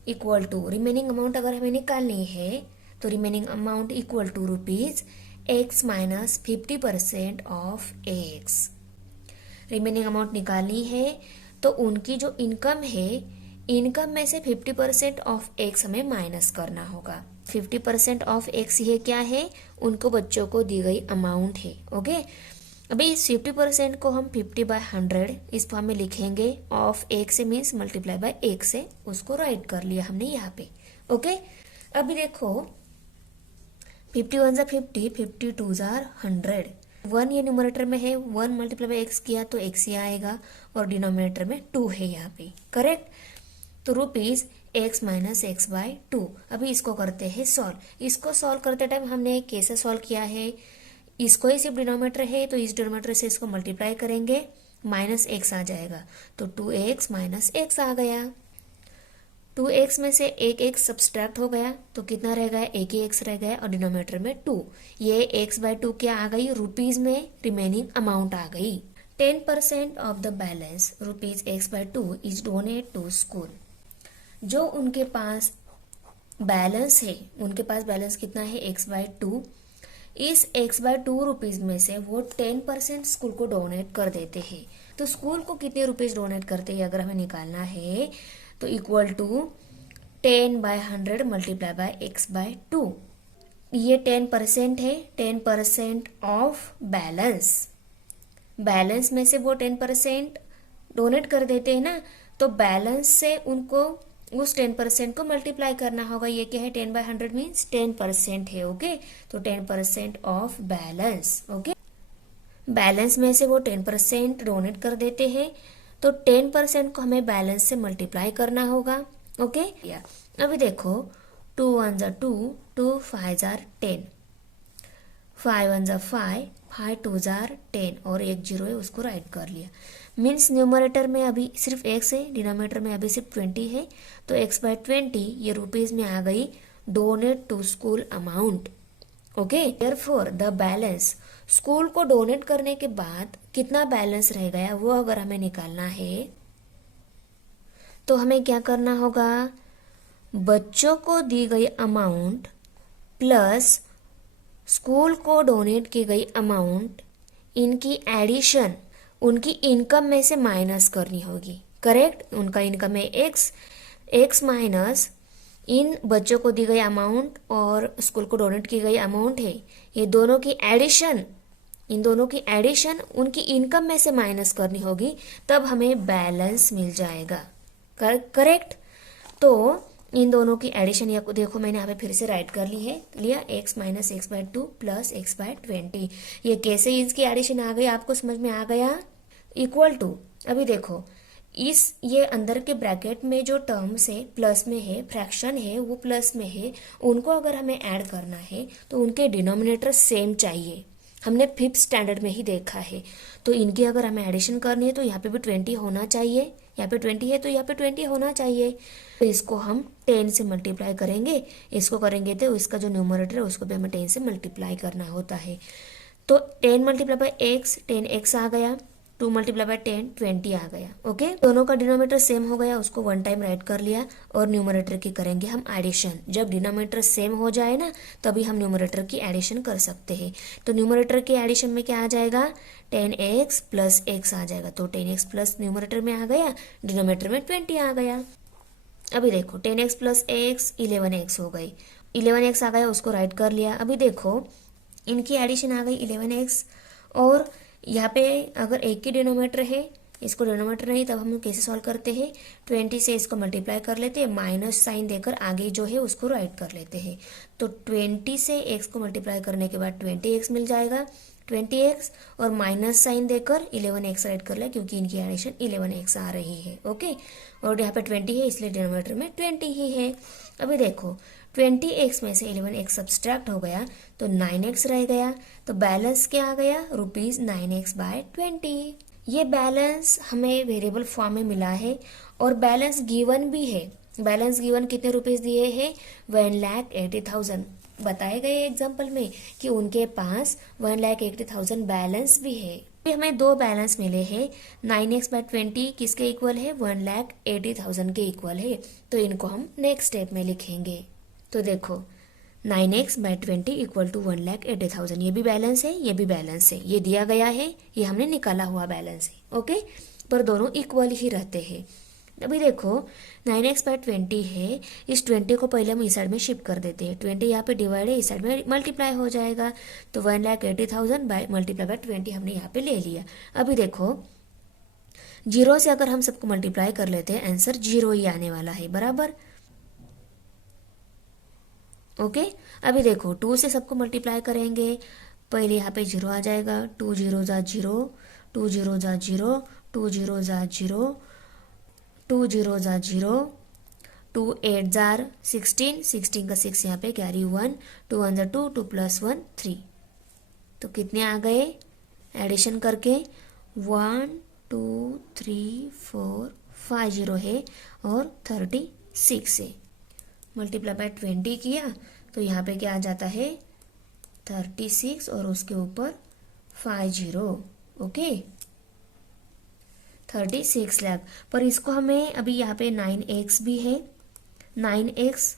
equal to, remaining amount अगर हमें निकालनी है तो remaining amount equal to rupees x minus 50% of x। Remaining amount निकालनी है तो उनकी जो इनकम है, इनकम में से 50% ऑफ x हमें माइनस करना होगा। 50% ऑफ x ये क्या है? उनको बच्चों को दी गई अमाउंट है। ओके, अभी इस 50% को हम 50/100 इस फॉर्म में लिखेंगे। ऑफ x से मीन्स मल्टीप्लाई बाय x से, उसको राइट कर लिया हमने यहाँ पे। ओके, अभी देखो 50 × 1 = 50, 50 × 2 = 100। 1 ये न्यूमरेटर में है, 1 मल्टीप्लाई बाय x किया तो x ही आएगा, और डिनोमिनेटर में 2 है यहाँ पे। करेक्ट, तो रुपीज x माइनस x/2। अभी इसको करते हैं सॉल्व। इसको सॉल्व करते टाइम हमने कैसे सॉल्व किया है, इसको ही सिर्फ डिनोमिनेटर है तो इस डिनोमिनेटर से इसको मल्टीप्लाई करेंगे, माइनस x आ जाएगा, तो 2x माइनस x आ गया। 2x में से एक x सब्सट्रैक्ट हो गया तो कितना रह गया? एक ही x रह गया, और डिनोमिनेटर में 2। ये x/2 क्या आ गई? रुपीज में रिमेनिंग अमाउंट आ गई। 10% of the balance rupees x/2 is donate to school. जो उनके पास बैलेंस है, उनके पास बैलेंस कितना है? x/2। इस x/2 रुपीज में से वो 10% स्कूल को डोनेट कर देते हैं। तो स्कूल को कितने रुपीज डोनेट करते हैं अगर हमें निकालना है तो equal to 10/100 multiply by x/2। ये 10% है, 10% ऑफ बैलेंस। बैलेंस में से वो 10% डोनेट कर देते हैं ना, तो बैलेंस से उनको उस 10% को मल्टीप्लाई करना होगा। ये क्या है? 10/100 मीन्स 10% है। ओके, तो 10% ऑफ बैलेंस। ओके, बैलेंस में से वो 10% डोनेट कर देते हैं, तो 10% को हमें बैलेंस से मल्टीप्लाई करना होगा। ओके, अभी देखो 2 × 1 = 2, 2 × 5 = 10, 5 × 1 = 5, 5 × 2 = 10, और एक जीरो है उसको राइट कर लिया। मीन्स न्यूमरेटर में अभी सिर्फ x है, डिनोमिनेटर में अभी सिर्फ 20 है, तो x/20 ये रुपीज में आ गई donate to school amount. Okay, therefore the balance, school को डोनेट करने के बाद कितना बैलेंस रह गया वो अगर हमें निकालना है तो हमें क्या करना होगा? बच्चों को दी गई अमाउंट प्लस स्कूल को डोनेट की गई अमाउंट, इनकी एडिशन उनकी इनकम में से माइनस करनी होगी। करेक्ट, उनका इनकम है x, x माइनस इन बच्चों को दी गई अमाउंट और स्कूल को डोनेट की गई अमाउंट है, ये दोनों की एडिशन, इन दोनों की एडिशन उनकी इनकम में से माइनस करनी होगी, तब हमें बैलेंस मिल जाएगा। करेक्ट। तो इन दोनों की एडिशन या देखो मैंने यहाँ पे फिर से राइट कर ली है, लिया x minus x by 2 plus x by 20। ये कैसे इसकी एडिशन आ गई आपको समझ में आ गया? इक्वल टू, अभी देखो ये अंदर के ब्रैकेट में जो टर्म्स है प्लस में है, फ्रैक्शन है वो प्लस में है, उनको अगर हमें ऐड करना है तो उनके डिनोमिनेटर सेम चाहिए। हमने 5th स्टैंडर्ड में ही देखा है। तो इनकी अगर हमें एडिशन करनी है तो यहाँ पे भी 20 होना चाहिए, यहाँ पे 20 है तो यहाँ पे 20 होना चाहिए। तो इसको हम 10 से मल्टीप्लाई करेंगे, इसको करेंगे तो इसका जो न्यूमरेटर है उसको भी हमें 10 से मल्टीप्लाई करना होता है। तो 10 मल्टीप्लाई बाय एक्स 10x आ गया, 2 मल्टीप्लाई बाय 10 20 आ गया। ओके, दोनों का डिनोमिनेटर सेम हो गया, उसको 1 टाइम राइट कर लिया। और न्यूमरेटर की करेंगे हम एडिशन। जब डिनोमिनेटर सेम हो जाए ना तभी हम न्यूमरेटर की एडिशन कर सकते हैं। तो न्यूमरेटर की एडिशन में क्या आ जाएगा? 10x प्लस x आ जाएगा। तो 10x प्लस न्यूमरेटर में आ गया, डिनोमिनेटर में 20 आ गया। अभी देखो 10x प्लस x 11x हो गई, 11x आ गया, उसको राइट कर लिया। अभी देखो इनकी एडिशन आ गई 11x, और यहाँ पे अगर एक की डिनोमिनेटर है, इसको डिनोमिनेटर नहीं, तब हम कैसे सॉल्व करते हैं? 20 से इसको मल्टीप्लाई कर लेते हैं, माइनस साइन देकर आगे जो है उसको राइट कर लेते हैं। तो 20 से x को मल्टीप्लाई करने के बाद 20x मिल जाएगा, 20x और माइनस साइन देकर 11x राइट कर लिया क्योंकि इनकी एडिशन 11x आ रही है। ओके, और यहाँ पे 20 है इसलिए डिनोमिनेटर में 20 ही है। अभी देखो 20x में से 11x सब्सट्रैक्ट हो गया तो 9x रह गया। तो बैलेंस क्या आ गया? ₹9x bye 20। ये बैलेंस हमें वेरिएबल फॉर्म में मिला है और बैलेंस गिवन भी है। बैलेंस गिवन कितने रुपीस दिए हैं? 1,80,000 बताए गए एग्जाम्पल में कि उनके पास 1,80,000 बैलेंस भी है। हमें दो बैलेंस मिले हैं, 9x बाय 20 किसके इक्वल है? 1,80,000 के इक्वल है। तो इनको हम नेक्स्ट स्टेप में लिखेंगे। तो देखो 9x बाय 20 इक्वल टू 1,80,000, ये भी बैलेंस है, ये भी बैलेंस है, ये दिया गया है, ये हमने निकाला हुआ बैलेंस है। ओके, पर दोनों इक्वल ही रहते हैं। अभी देखो 9x बाय 20 है, इस 20 को पहले हम इस साइड में शिफ्ट कर देते हैं। 20 यहाँ पे डिवाइड है, इस साइड में मल्टीप्लाई हो जाएगा। तो 1,80,000 बाय मल्टीप्लाई बाय 20 हमने यहाँ पे ले लिया। अभी देखो 0 से अगर हम सबको मल्टीप्लाई कर लेते हैं, आंसर 0 ही आने वाला है, बराबर। ओके, अभी देखो 2 से सबको मल्टीप्लाई करेंगे, पहले यहाँ पे 0 आ जाएगा, 2 0 जा 0, 2 0 जा 0, 2 0 जा 0, 2 0 जा 0, 2 8 जार 16, 16 का 6 यहाँ पे कैरी 1, 2 1 जा 2, 2 प्लस 1 3। तो कितने आ गए एडिशन करके? 1 2 3 4 5 0 है और 36 है। मल्टीप्लाई बाय 20 किया तो यहाँ पे क्या आ जाता है? 36 और उसके ऊपर 50। ओके, 36 लाख। पर इसको हमें अभी यहाँ पे 9x भी है, 9x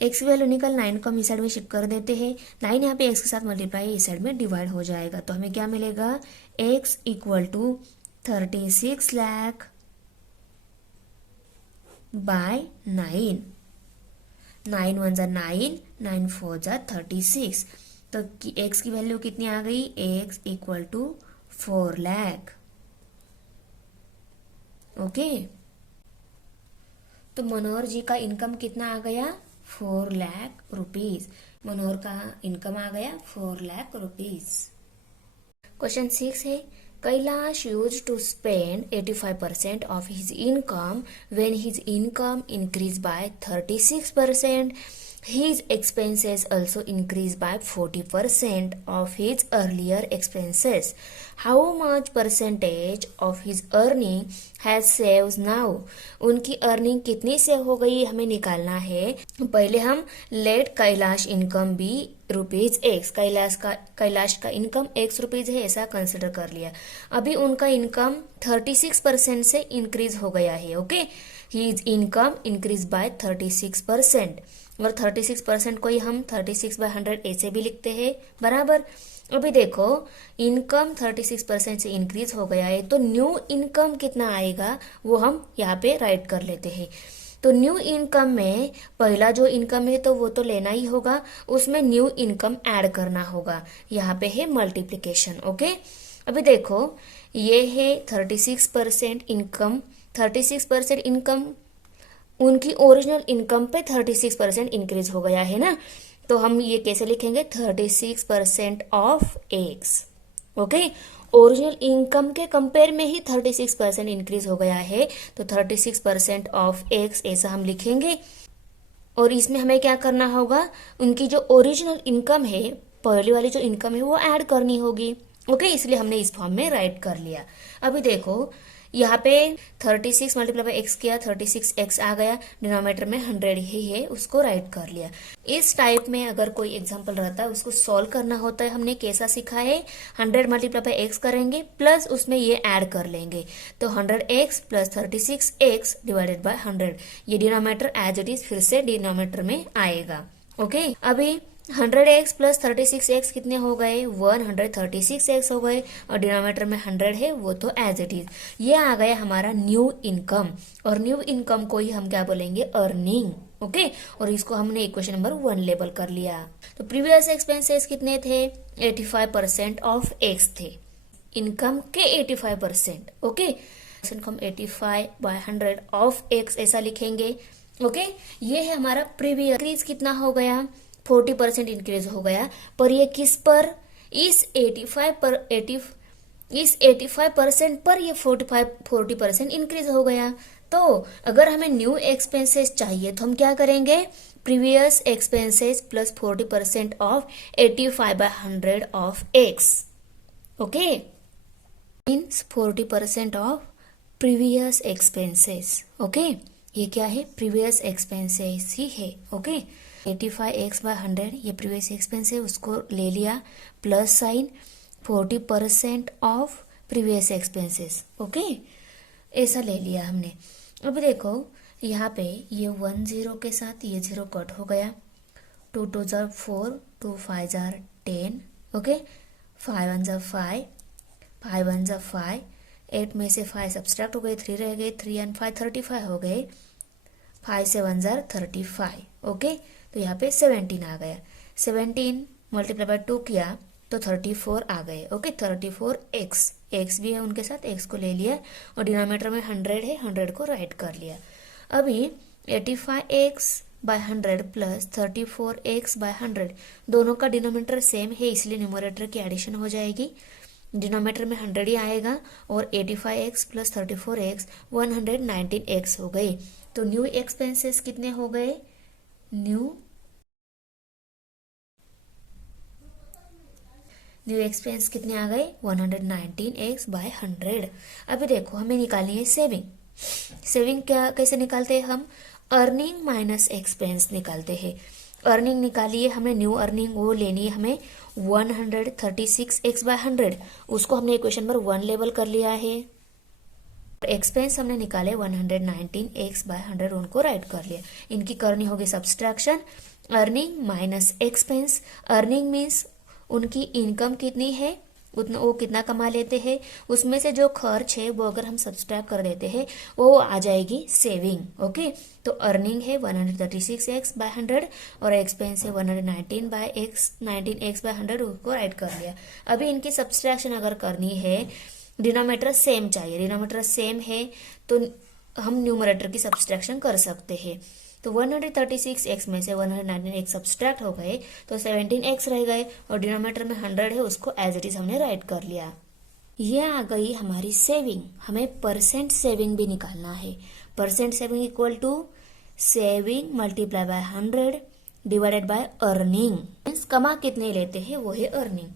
x की वैल्यू निकल 9 को हम इस साइड में शिफ्ट कर देते हैं। 9 यहाँ पे x के साथ मल्टीप्लाई इस साइड में डिवाइड हो जाएगा। तो हमें क्या मिलेगा? x equal to 36 lakh by 9। 9 1 जा 9, 9 4 जा 36। तो x की वैल्यू कितनी आ गई? x equal to 4 lakh. Okay, तो मनोहर जी का इनकम कितना आ गया? 4 लाख रुपीज। मनोहर का इनकम आ गया 4 लाख रुपीज। क्वेश्चन 6 है, Kailash used to spend 85% of his income. When his income increased by 36%, his expenses also increased by 40% of his earlier expenses. How much percentage of his earning has saved now? उनकी earning कितनी save हो गई हमें निकालना है। पहले हम let Kailash income B ₹x, Kailash का इनकम ₹x है ऐसा कंसिडर कर लिया। अभी उनका इनकम 36% से इंक्रीज हो गया है। Okay, his income increase by 36%, और 36% को ही हम 36/100 ऐसे भी लिखते हैं, बराबर। अभी देखो इनकम 36% से इंक्रीज हो गया है, तो न्यू इनकम कितना आएगा वो हम यहाँ पे राइट कर लेते हैं। तो न्यू इनकम में पहला जो इनकम है तो वो तो लेना ही होगा, उसमें न्यू इनकम ऐड करना होगा। यहाँ पे है मल्टीप्लिकेशन। ओके, अभी देखो ये है 36% इनकम। 36% इनकम उनकी ओरिजिनल इनकम पे 36% इंक्रीज हो गया है ना, तो हम ये कैसे लिखेंगे, 36% of x. Okay, original income के कंपेयर में ही 36% इंक्रीज हो गया है, तो 36% ऑफ एक्स ऐसा हम लिखेंगे। और इसमें हमें क्या करना होगा, उनकी जो ओरिजिनल इनकम है, पहले वाली जो इनकम है वो ऐड करनी होगी। ओके, इसलिए हमने इस फॉर्म में राइट कर लिया। अभी देखो यहाँ पे 36 मल्टीप्लाई बाई एक्स किया, 36x आ गया, डिनोमिनेटर में 100 ही है, उसको राइट कर लिया। इस टाइप में अगर कोई एग्जांपल रहता है उसको सॉल्व करना होता है, हमने कैसा सीखा है, 100 मल्टीप्लाई बाई एक्स करेंगे प्लस उसमें ये ऐड कर लेंगे, तो 100x plus 36x divided by 100, ये डिनोमिनेटर एज इट इज फिर से डिनोमिनेटर में आएगा। ओके, अभी 100x प्लस 36x कितने हो गए, 136x हो गए, और डिनोमिनेटर में 100 है वो तो एज इट इज। ये आ गया हमारा न्यू इनकम, और न्यू इनकम को ही हम क्या बोलेंगे, अर्निंग। ओके, और इसको हमने इक्वेशन नंबर 1 लेबल कर लिया। तो प्रीवियस एक्सपेंसेस कितने थे, 85% ऑफ एक्स थे, इनकम के 85%। ओके, इनकम 85/100 ऑफ एक्स ऐसा लिखेंगे। ओके, ये है हमारा प्रीवियस। कितना हो गया, 40% इंक्रीज हो गया, पर ये किस पर, इस 85% पर ये 40% इंक्रीज हो गया। तो अगर हमें न्यू एक्सपेंसेस चाहिए तो हम क्या करेंगे, previous expenses plus 40% of 85/100 of x. Okay, means 40% of previous expenses. Okay, ये क्या है, प्रीवियस एक्सपेंसेस ही है। ओके, 85x/100 ये प्रीवियस एक्सपेंस है, उसको ले लिया, plus sign 40% of previous expenses. Okay, ऐसा ले लिया हमने। अब देखो यहाँ पे ये 1 0 के साथ ये 0 कट हो गया, 2 2 4, 2 5 10। ओके, 5 1 5, 5 1 5, 8 में से 5 सब्सट्रैक्ट हो गए, 3 रह गए, 3 and 5 35 हो गए, 5 से 1 35। ओके, तो यहाँ पे 17 आ गया, 17 मल्टीप्लाई बाय 2 किया तो 34 आ गए। ओके, 34x, एक्स भी है उनके साथ, एक्स को ले लिया, और डिनोमिनेटर में 100 है, 100 को राइट कर लिया। अभी 85x/100 प्लस 34x/100 दोनों का डिनोमिनेटर सेम है, इसलिए न्यूमरेटर की एडिशन हो जाएगी, डिनोमिनेटर में 100 ही आएगा, और 85x प्लस 34x 119x हो गए। तो न्यू एक्सपेंसेस कितने हो गए, न्यू एक्सपेंस कितने आ गए, 119x/100। अभी देखो हमें निकालनी है सेविंग। सेविंग क्या कैसे निकालते हैं हम, अर्निंग माइनस एक्सपेंस निकालते हैं। अर्निंग निकालिए, हमें न्यू अर्निंग वो लेनी है हमें 136x/100, उसको हमने इक्वेशन नंबर 1 लेबल कर लिया है। एक्सपेंस हमने निकाले 119x/100, उनको राइट कर लिया। इनकी करनी होगी subtraction, earning minus expense. Earning means उनकी इनकम कितनी है, उतना वो कितना कमा लेते हैं, उसमें से जो खर्च है वो अगर हम सब्सट्रैक्ट कर देते हैं वो आ जाएगी सेविंग। ओके, तो अर्निंग है 136x/100 और एक्सपेंस है 119x/100, उसको राइट कर लिया। अभी इनकी सब्सट्रैक्शन अगर करनी है, डिनोमिनेटर सेम चाहिए, डिनोमिनेटर सेम है तो हम न्यूमरेटर की सब्सट्रैक्शन कर सकते हैं। तो 136x में से 119x सब्सट्रैक्ट हो गए तो 17x रह गए, और डिनोमिनेटर में 100 है, उसको एज इट इज हमने राइट कर लिया। ये आ गई हमारी सेविंग। हमें परसेंट सेविंग भी निकालना है। Percent saving equal to saving multiply by 100 divided by earning. कमा कितने लेते हैं वो है अर्निंग।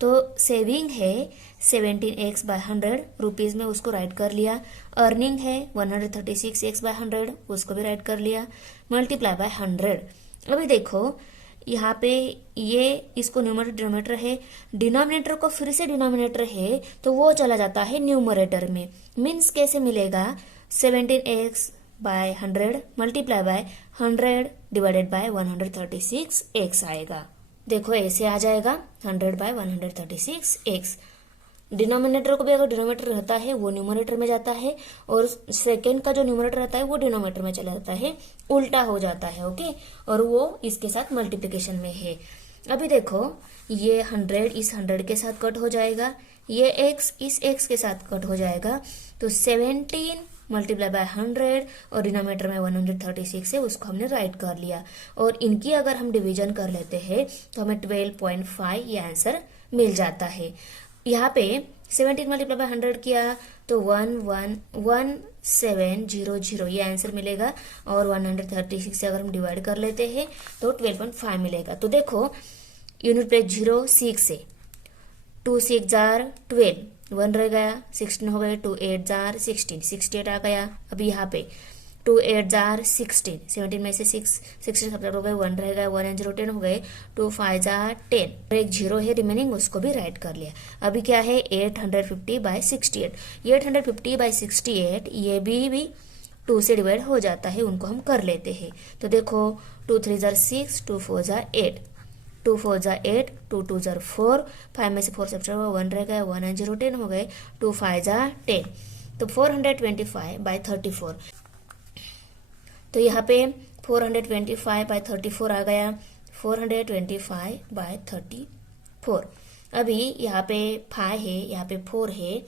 तो सेविंग है 17x/100 रुपीज में, उसको राइट कर लिया। अर्निंग है 136x/100, उसको भी राइट कर लिया, मल्टीप्लाई बाय 100। अभी देखो यहाँ पे ये इसको न्यूमरेटर डिनोमिनेटर है, डिनोमिनेटर को फिर से डिनोमिनेटर है तो वो चला जाता है न्यूमरेटर में। मीन्स कैसे मिलेगा, 17x/100 multiply by 100 divided bye 136x आएगा। देखो ऐसे आ जाएगा 100/136x। डिनोमिनेटर को भी अगर डिनोमिनेटर रहता है वो न्यूमरेटर में जाता है, और सेकेंड का जो न्यूमरेटर रहता है वो डिनोमिनेटर में चला जाता है, उल्टा हो जाता है। ओके, और वो इसके साथ मल्टीप्लिकेशन में है। अभी देखो, ये 100 इस 100 के साथ कट हो जाएगा, ये x इस x के साथ कट हो जाएगा, तो 17 मल्टीप्लाई बाय 100 और डिनोमिनेटर में 136 है, उसको हमने राइट कर लिया। और इनकी अगर हम डिवीजन कर लेते हैं तो हमें 12.5 ये आंसर मिल जाता है। यहाँ पे 17 मल्टीप्लाई बाय 100 किया तो 11700 ये आंसर मिलेगा, और 136 से अगर हम डिवाइड कर लेते हैं तो 12.5 मिलेगा। तो देखो, यूनिट प्लेस 0 6 से 2 6 जार 12, 1 रह गया, 16 हो गए, 2 8 जार 16, 68 आ गया। अभी यहाँ पे 2 8 जार 16, 17 में से 16 सब्ट्रैक्ट हो गए, 1 रह गया, 1 and 0 10 हो गए, 2 5 जार 10, एक 0 है रिमेनिंग, उसको भी राइट कर लिया। अभी क्या है 850/68, ये 850/68 ये भी 2 से डिवाइड हो जाता है, उनको हम कर लेते हैं। तो देखो 2 3 जार 6, 2 4 जार 8, 2 4 जार 8, 2 2 जार 4, 5 में से 4 सब्ट्रैक्ट हुआ, 1 रह गया, 1 and 0 10 हो गए, 2 5 जार 10, तो 425/34। तो यहाँ पे 425/34 आ गया, 425/34। अभी यहाँ पे 5 है, यहाँ पे 4 है,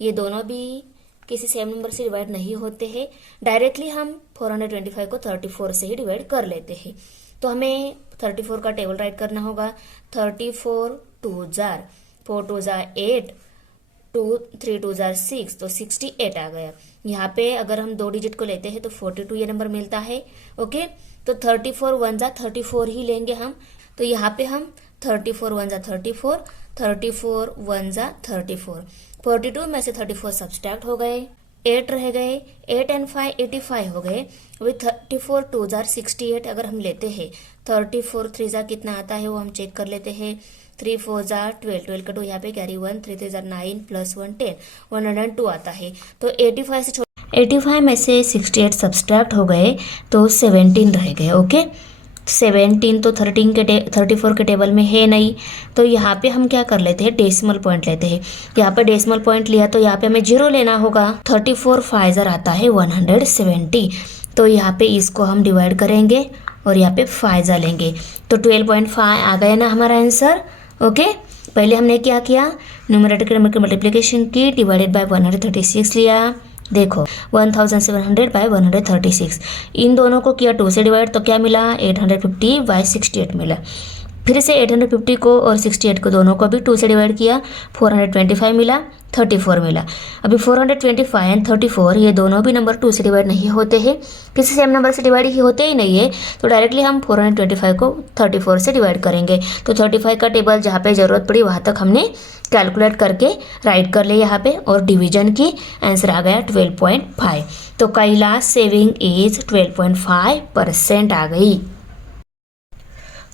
ये दोनों भी किसी सेम नंबर से डिवाइड नहीं होते हैं, डायरेक्टली हम 425 को 34 से ही डिवाइड कर लेते हैं। तो हमें 34 का टेबल राइट करना होगा। 34 2 जार 4 2 जार 8, 2 3 2 जार 6, तो 68 आ गया। यहाँ पे अगर हम 2 डिजिट को लेते हैं तो 42 ये नंबर मिलता है। ओके, तो 34 1 जा 34 ही लेंगे हम। तो यहाँ पे हम 34 1 जा 34, 34 1 जा 34, 42 में से 34 सब्सट्रैक्ट हो गए, 8 रह गए, 8 and 5 85 हो गए। अभी 34 2 जार 68 अगर हम लेते हैं, 34 3 जा कितना आता है वो हम चेक कर लेते हैं। 3 4 जार 12, 12 का 2 यहाँ पे कैरी 1, 3 3 जार 9 प्लस 1 10, 102 आता है। तो 85 में से 68 सब्सट्रैक्ट हो गए तो 17 रह गए। ओके, 17 तो 34 के टेबल में है नहीं, तो यहाँ पे हम क्या कर लेते हैं, डेसिमल पॉइंट लेते हैं। यहाँ पे डेसिमल पॉइंट लिया तो यहाँ पे हमें 0 लेना होगा। 34 5 आता है 170, तो यहाँ पे इसको हम डिवाइड करेंगे और यहाँ पे 5 लेंगे, तो 12.5 आ गया ना हमारा आंसर। ओके, पहले हमने क्या किया, न्यूमरेटर के नंबर की मल्टीप्लिकेशन की, डिवाइडेड बाय 136 लिया। देखो 1700/136, इन दोनों को किया 2 से डिवाइड, तो क्या मिला 850/68 मिला। फिर से 850 को और 68 को दोनों को भी 2 से डिवाइड किया, 425 मिला, 34 मिला। अभी 425 एंड 34 ये दोनों भी नंबर 2 से डिवाइड नहीं होते हैं, किसी सेम नंबर से डिवाइड ही होते ही नहीं है, तो डायरेक्टली हम 425 को 34 से डिवाइड करेंगे। तो 35 का टेबल जहाँ पे ज़रूरत पड़ी वहाँ तक हमने कैलकुलेट करके राइट कर लिया यहाँ पे, और डिवीजन की आंसर आ गया 12.5। तो कैलाश सेविंग इज 12.5% आ गई।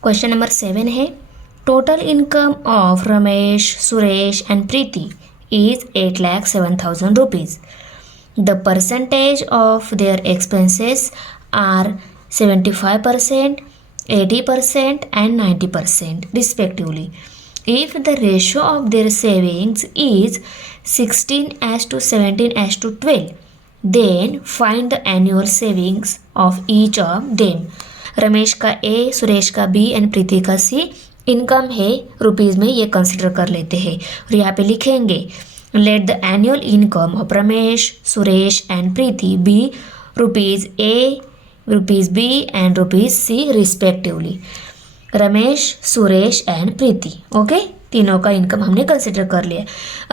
क्वेश्चन नंबर 7 है, total income of Ramesh, Suresh and Preeti is 8,07,000 rupees. The percentage of their expenses are 75%, 80% and 90% respectively. If the ratio of their savings is 16:17:12, then find the annual savings of each of them. Ramesh का A, Suresh का B and प्रीति का C income है rupees में, ये consider कर लेते हैं और यहाँ पे लिखेंगे let the annual income of Ramesh, Suresh and Preeti B rupees A, rupees B and rupees C respectively. Ramesh, Suresh and Preeti, okay, तीनों का इनकम हमने कंसिडर कर लिया।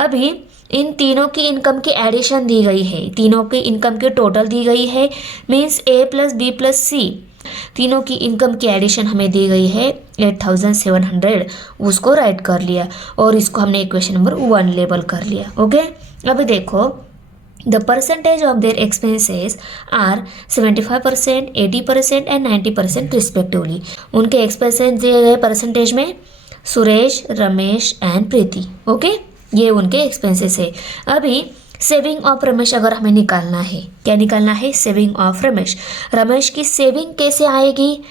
अभी इन तीनों की इनकम की एडिशन दी गई है, तीनों की इनकम की टोटल दी गई है, मीन्स A + B + C, तीनों की इनकम की एडिशन हमें दी गई है 8,700, उसको राइट कर लिया और इसको हमने इक्वेशन नंबर 1 लेबल कर लिया। ओके, अभी देखो the percentage of their expenses are 75%, 80% and 90% respectively. उनके एक्सपेंसेस दिए गए परसेंटेज में सुरेश, रमेश एंड प्रीति। ओके, ये उनके एक्सपेंसेस है। अभी सेविंग ऑफ रमेश अगर हमें निकालना है, क्या निकालना है, सेविंग ऑफ रमेश। रमेश की सेविंग कैसे आएगी,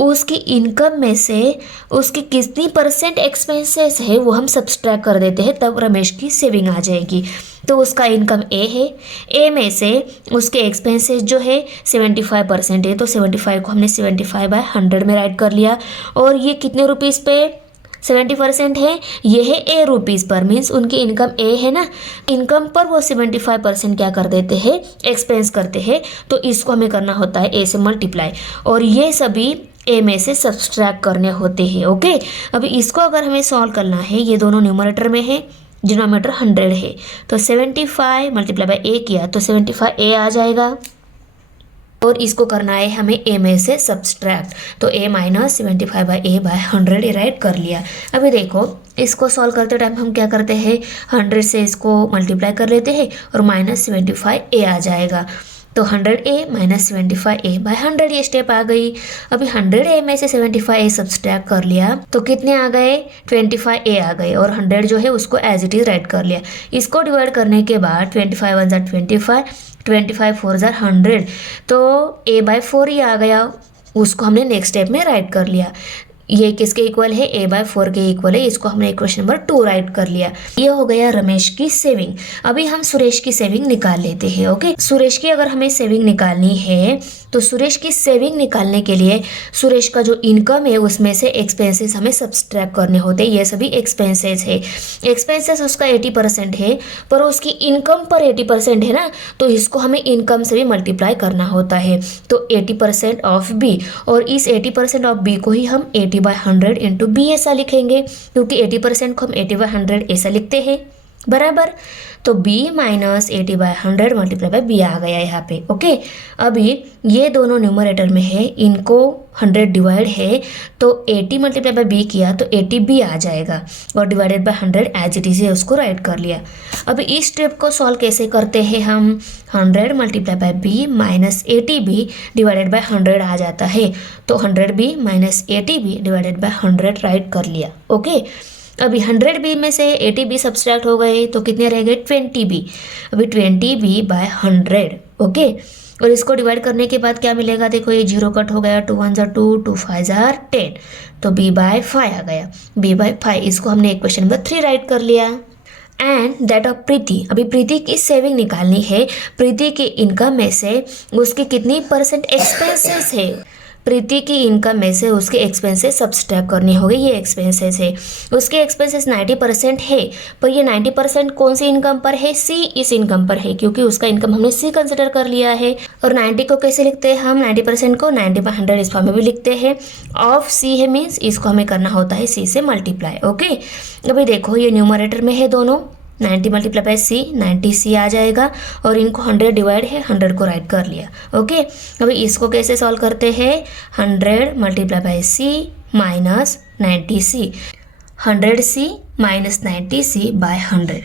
उसकी इनकम में से उसकी कितनी परसेंट एक्सपेंसेस है वो हम सब्सट्रैक्ट कर देते हैं, तब रमेश की सेविंग आ जाएगी। तो उसका इनकम ए है, ए में से उसके एक्सपेंसेस जो है 75% है, तो 75 को हमने 75/100 में राइट कर लिया। और ये कितने रुपीज़ पे 70% है, ये है ए रुपीज़ पर, मीन्स उनकी इनकम ए है ना, इनकम पर वो 75% क्या कर देते हैं, एक्सपेंस करते हैं। तो इसको हमें करना होता है ए से मल्टीप्लाई, और ये सभी ए में से सब्सट्रैक्ट करने होते हैं। ओके, अभी इसको अगर हमें सॉल्व करना है, ये दोनों न्यूमरेटर में है, डिनोमिनेटर 100 है, तो 75 मल्टीप्लाई बाय ए किया तो 75 ए आ जाएगा। और इसको करना है हमें ए में से सब्सट्रैक्ट, तो ए माइनस 75/A/100 राइट कर लिया। अभी देखो इसको सॉल्व करते टाइम हम क्या करते हैं, 100 से इसको मल्टीप्लाई कर लेते हैं और -75A आ जाएगा। तो 100A माइनस 75A/100 ये स्टेप आ गई। अभी 100A में से 75A सब्सट्रैक्ट कर लिया तो कितने आ गए, 25A आ गए, और 100 जो है उसको एज इट इज राइट कर लिया। इसको डिवाइड करने के बाद 25 1 ज़ा 25, 25 4 ज़ा 100, तो A/4 ही आ गया, उसको हमने नेक्स्ट स्टेप में राइट कर लिया। ये किसके इक्वल है, A/4 के इक्वल है, इसको हमने इक्वेशन नंबर 2 राइट कर लिया। ये हो गया रमेश की सेविंग। अभी हम सुरेश की सेविंग निकाल लेते हैं। ओके, सुरेश की अगर हमें सेविंग निकालनी है तो सुरेश की सेविंग निकालने के लिए सुरेश का जो इनकम है उसमें से एक्सपेंसेस हमें सब्सट्रैक्ट करने होते हैं। ये सभी एक्सपेंसेस है, एक्सपेंसेस उसका 80% है, पर उसकी इनकम पर 80% है ना, तो इसको हमें इनकम से भी मल्टीप्लाई करना होता है। तो 80% ऑफ बी, और इस 80% ऑफ बी को ही हम 80/100 इंटू बी ऐसा लिखेंगे, क्योंकि 80% को हम 80/100 ऐसा लिखते हैं, बराबर। तो b minus 80/100 multiply by b आ गया यहाँ पे। ओके, अभी ये दोनों न्यूमरेटर में है, इनको 100 डिवाइड है, तो 80 मल्टीप्लाई बाय b किया तो 80b आ जाएगा, और divided by 100 as it is है, उसको राइट कर लिया। अभी इस स्टेप को सॉल्व कैसे करते हैं हम, 100 multiply bye b minus 80b divided by 100 आ जाता है, तो 100b minus 80b divided by 100 right कर लिया। ओके, अभी 100b में से 80b सब्सट्रैक्ट हो गए तो कितने रह गए, 20b। अभी 20b/100। ओके, और इसको डिवाइड करने के बाद क्या मिलेगा, देखो ये 0 कट हो गया, 2 1 ज़ा 2, 2 5 ज़ा 10, तो b/5 आ गया। b/5 इसको हमने इक्वेशन नंबर 3 राइट कर लिया। एंड दैट ऑफ प्रीति, अभी प्रीति की सेविंग निकालनी है। प्रीति की इनकम में से उसकी कितनी % एक्सपेंसेस है, प्रीति की इनकम में से उसके एक्सपेंसेस सब्सट्रैक्ट करने होंगे। ये एक्सपेंसेस है, उसके एक्सपेंसेस 90% है, पर ये 90% कौन सी इनकम पर है, सी इस इनकम पर है, क्योंकि उसका इनकम हमने सी कंसिडर कर लिया है। और 90 को कैसे लिखते हैं हम, 90% को 90/100 इस फॉर्म में भी लिखते हैं। ऑफ सी है मीन्स इसको हमें करना होता है सी से मल्टीप्लाई। ओके, अभी देखो ये न्यूमरेटर में है दोनों, 90 मल्टीप्लाई बाय सी 90c आ जाएगा, और इनको 100 डिवाइड है, 100 को राइट कर लिया। ओके, अभी इसको कैसे सॉल्व करते हैं, 100 multiply by c minus 90c, 100c minus 90c/100,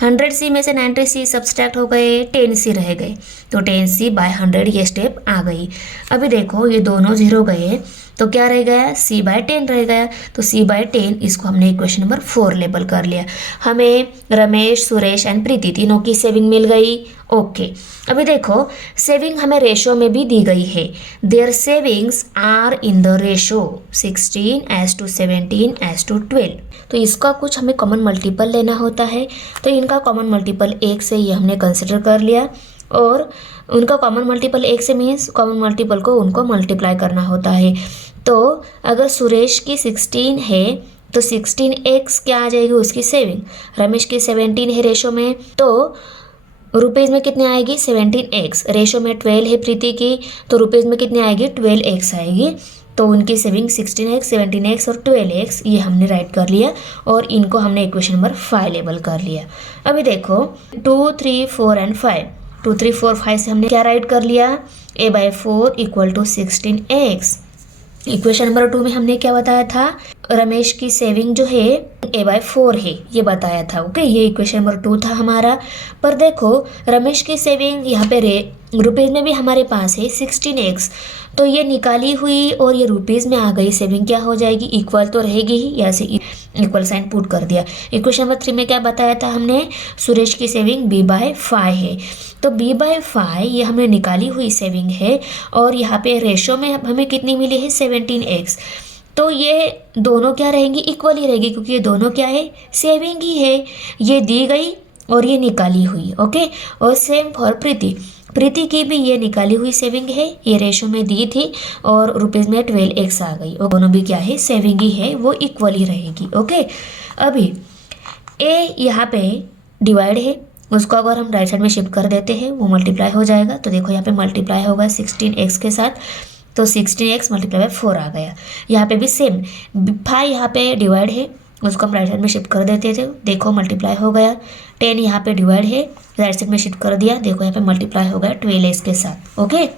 100c में से 90c सब्सट्रैक्ट हो गए, 10c रह गए, तो 10c/100 ये स्टेप आ गई। अभी देखो ये दोनों 0 गए तो क्या रह गया, c/10 रह गया, तो c/10 इसको हमने इक्वेशन नंबर 4 लेबल कर लिया। हमें रमेश, सुरेश एंड प्रीति तीनों की सेविंग मिल गई। ओके, अभी देखो सेविंग हमें रेशो में भी दी गई है। Their savings are in the ratio 16:17:12, तो इसका कुछ हमें कॉमन मल्टीपल लेना होता है। तो इनका कॉमन मल्टीपल 1 से ये हमने कंसिडर कर लिया, और उनका कॉमन मल्टीपल 1 से मीन्स कॉमन मल्टीपल को उनको मल्टीप्लाई करना होता है। तो अगर सुरेश की 16 है तो 16x क्या आ जाएगी, उसकी सेविंग। रमेश की 17 है रेशो में, तो रुपीज़ में कितने आएगी, 17x। रेशो में 12 है प्रीति की, तो रुपीज़ में कितने आएगी, 12x आएगी। तो उनकी सेविंग 16x, 17x और 12x ये हमने राइट कर लिया, और इनको हमने इक्वेशन नंबर 5 लेबल कर लिया। अभी देखो 2 3 4 एंड 5, 2 3 4 5 से हमने क्या राइट कर लिया, a/4 = 16x। इक्वेशन नंबर 2 में हमने क्या बताया था, रमेश की सेविंग जो है A/4 है, ये बताया था। ओके, ये इक्वेशन नंबर 2 था हमारा। पर देखो रमेश की सेविंग यहाँ पे रुपीज़ में भी हमारे पास है 16x, तो ये निकाली हुई और ये रुपीज़ में आ गई सेविंग क्या हो जाएगी, इक्वल तो रहेगी ही, या से इक्वल साइन पुट कर दिया। इक्वेशन नंबर 3 में क्या बताया था हमने, सुरेश की सेविंग B/5 है, तो B/5 ये हमने निकाली हुई सेविंग है और यहाँ पे रेशो में हमें कितनी मिली है 17x, तो ये दोनों क्या रहेंगी, इक्वल ही रहेगी, क्योंकि ये दोनों क्या है, सेविंग ही है, ये दी गई और ये निकाली हुई। ओके, और सेम फॉर प्रीति की भी ये निकाली हुई सेविंग है, ये रेशो में दी थी और रुपीज़ में 12x आ गई, और दोनों भी क्या है, सेविंग ही है, वो इक्वल ही रहेगी। ओके, अभी ए यहाँ पे डिवाइड है, उसको अगर हम राइट साइड में शिफ्ट कर देते हैं वो मल्टीप्लाई हो जाएगा, तो देखो यहाँ पे मल्टीप्लाई होगा 16x के साथ, तो 16x मल्टीप्लाई बाय 4 आ गया। यहाँ पे भी सेम 5 यहाँ पे डिवाइड है, उसको हम राइट साइड में शिफ्ट कर देते थे, देखो मल्टीप्लाई हो गया। 10 यहाँ पे डिवाइड है, राइट साइड में शिफ्ट कर दिया, देखो यहाँ पे मल्टीप्लाई हो गया 12x के साथ। ओके,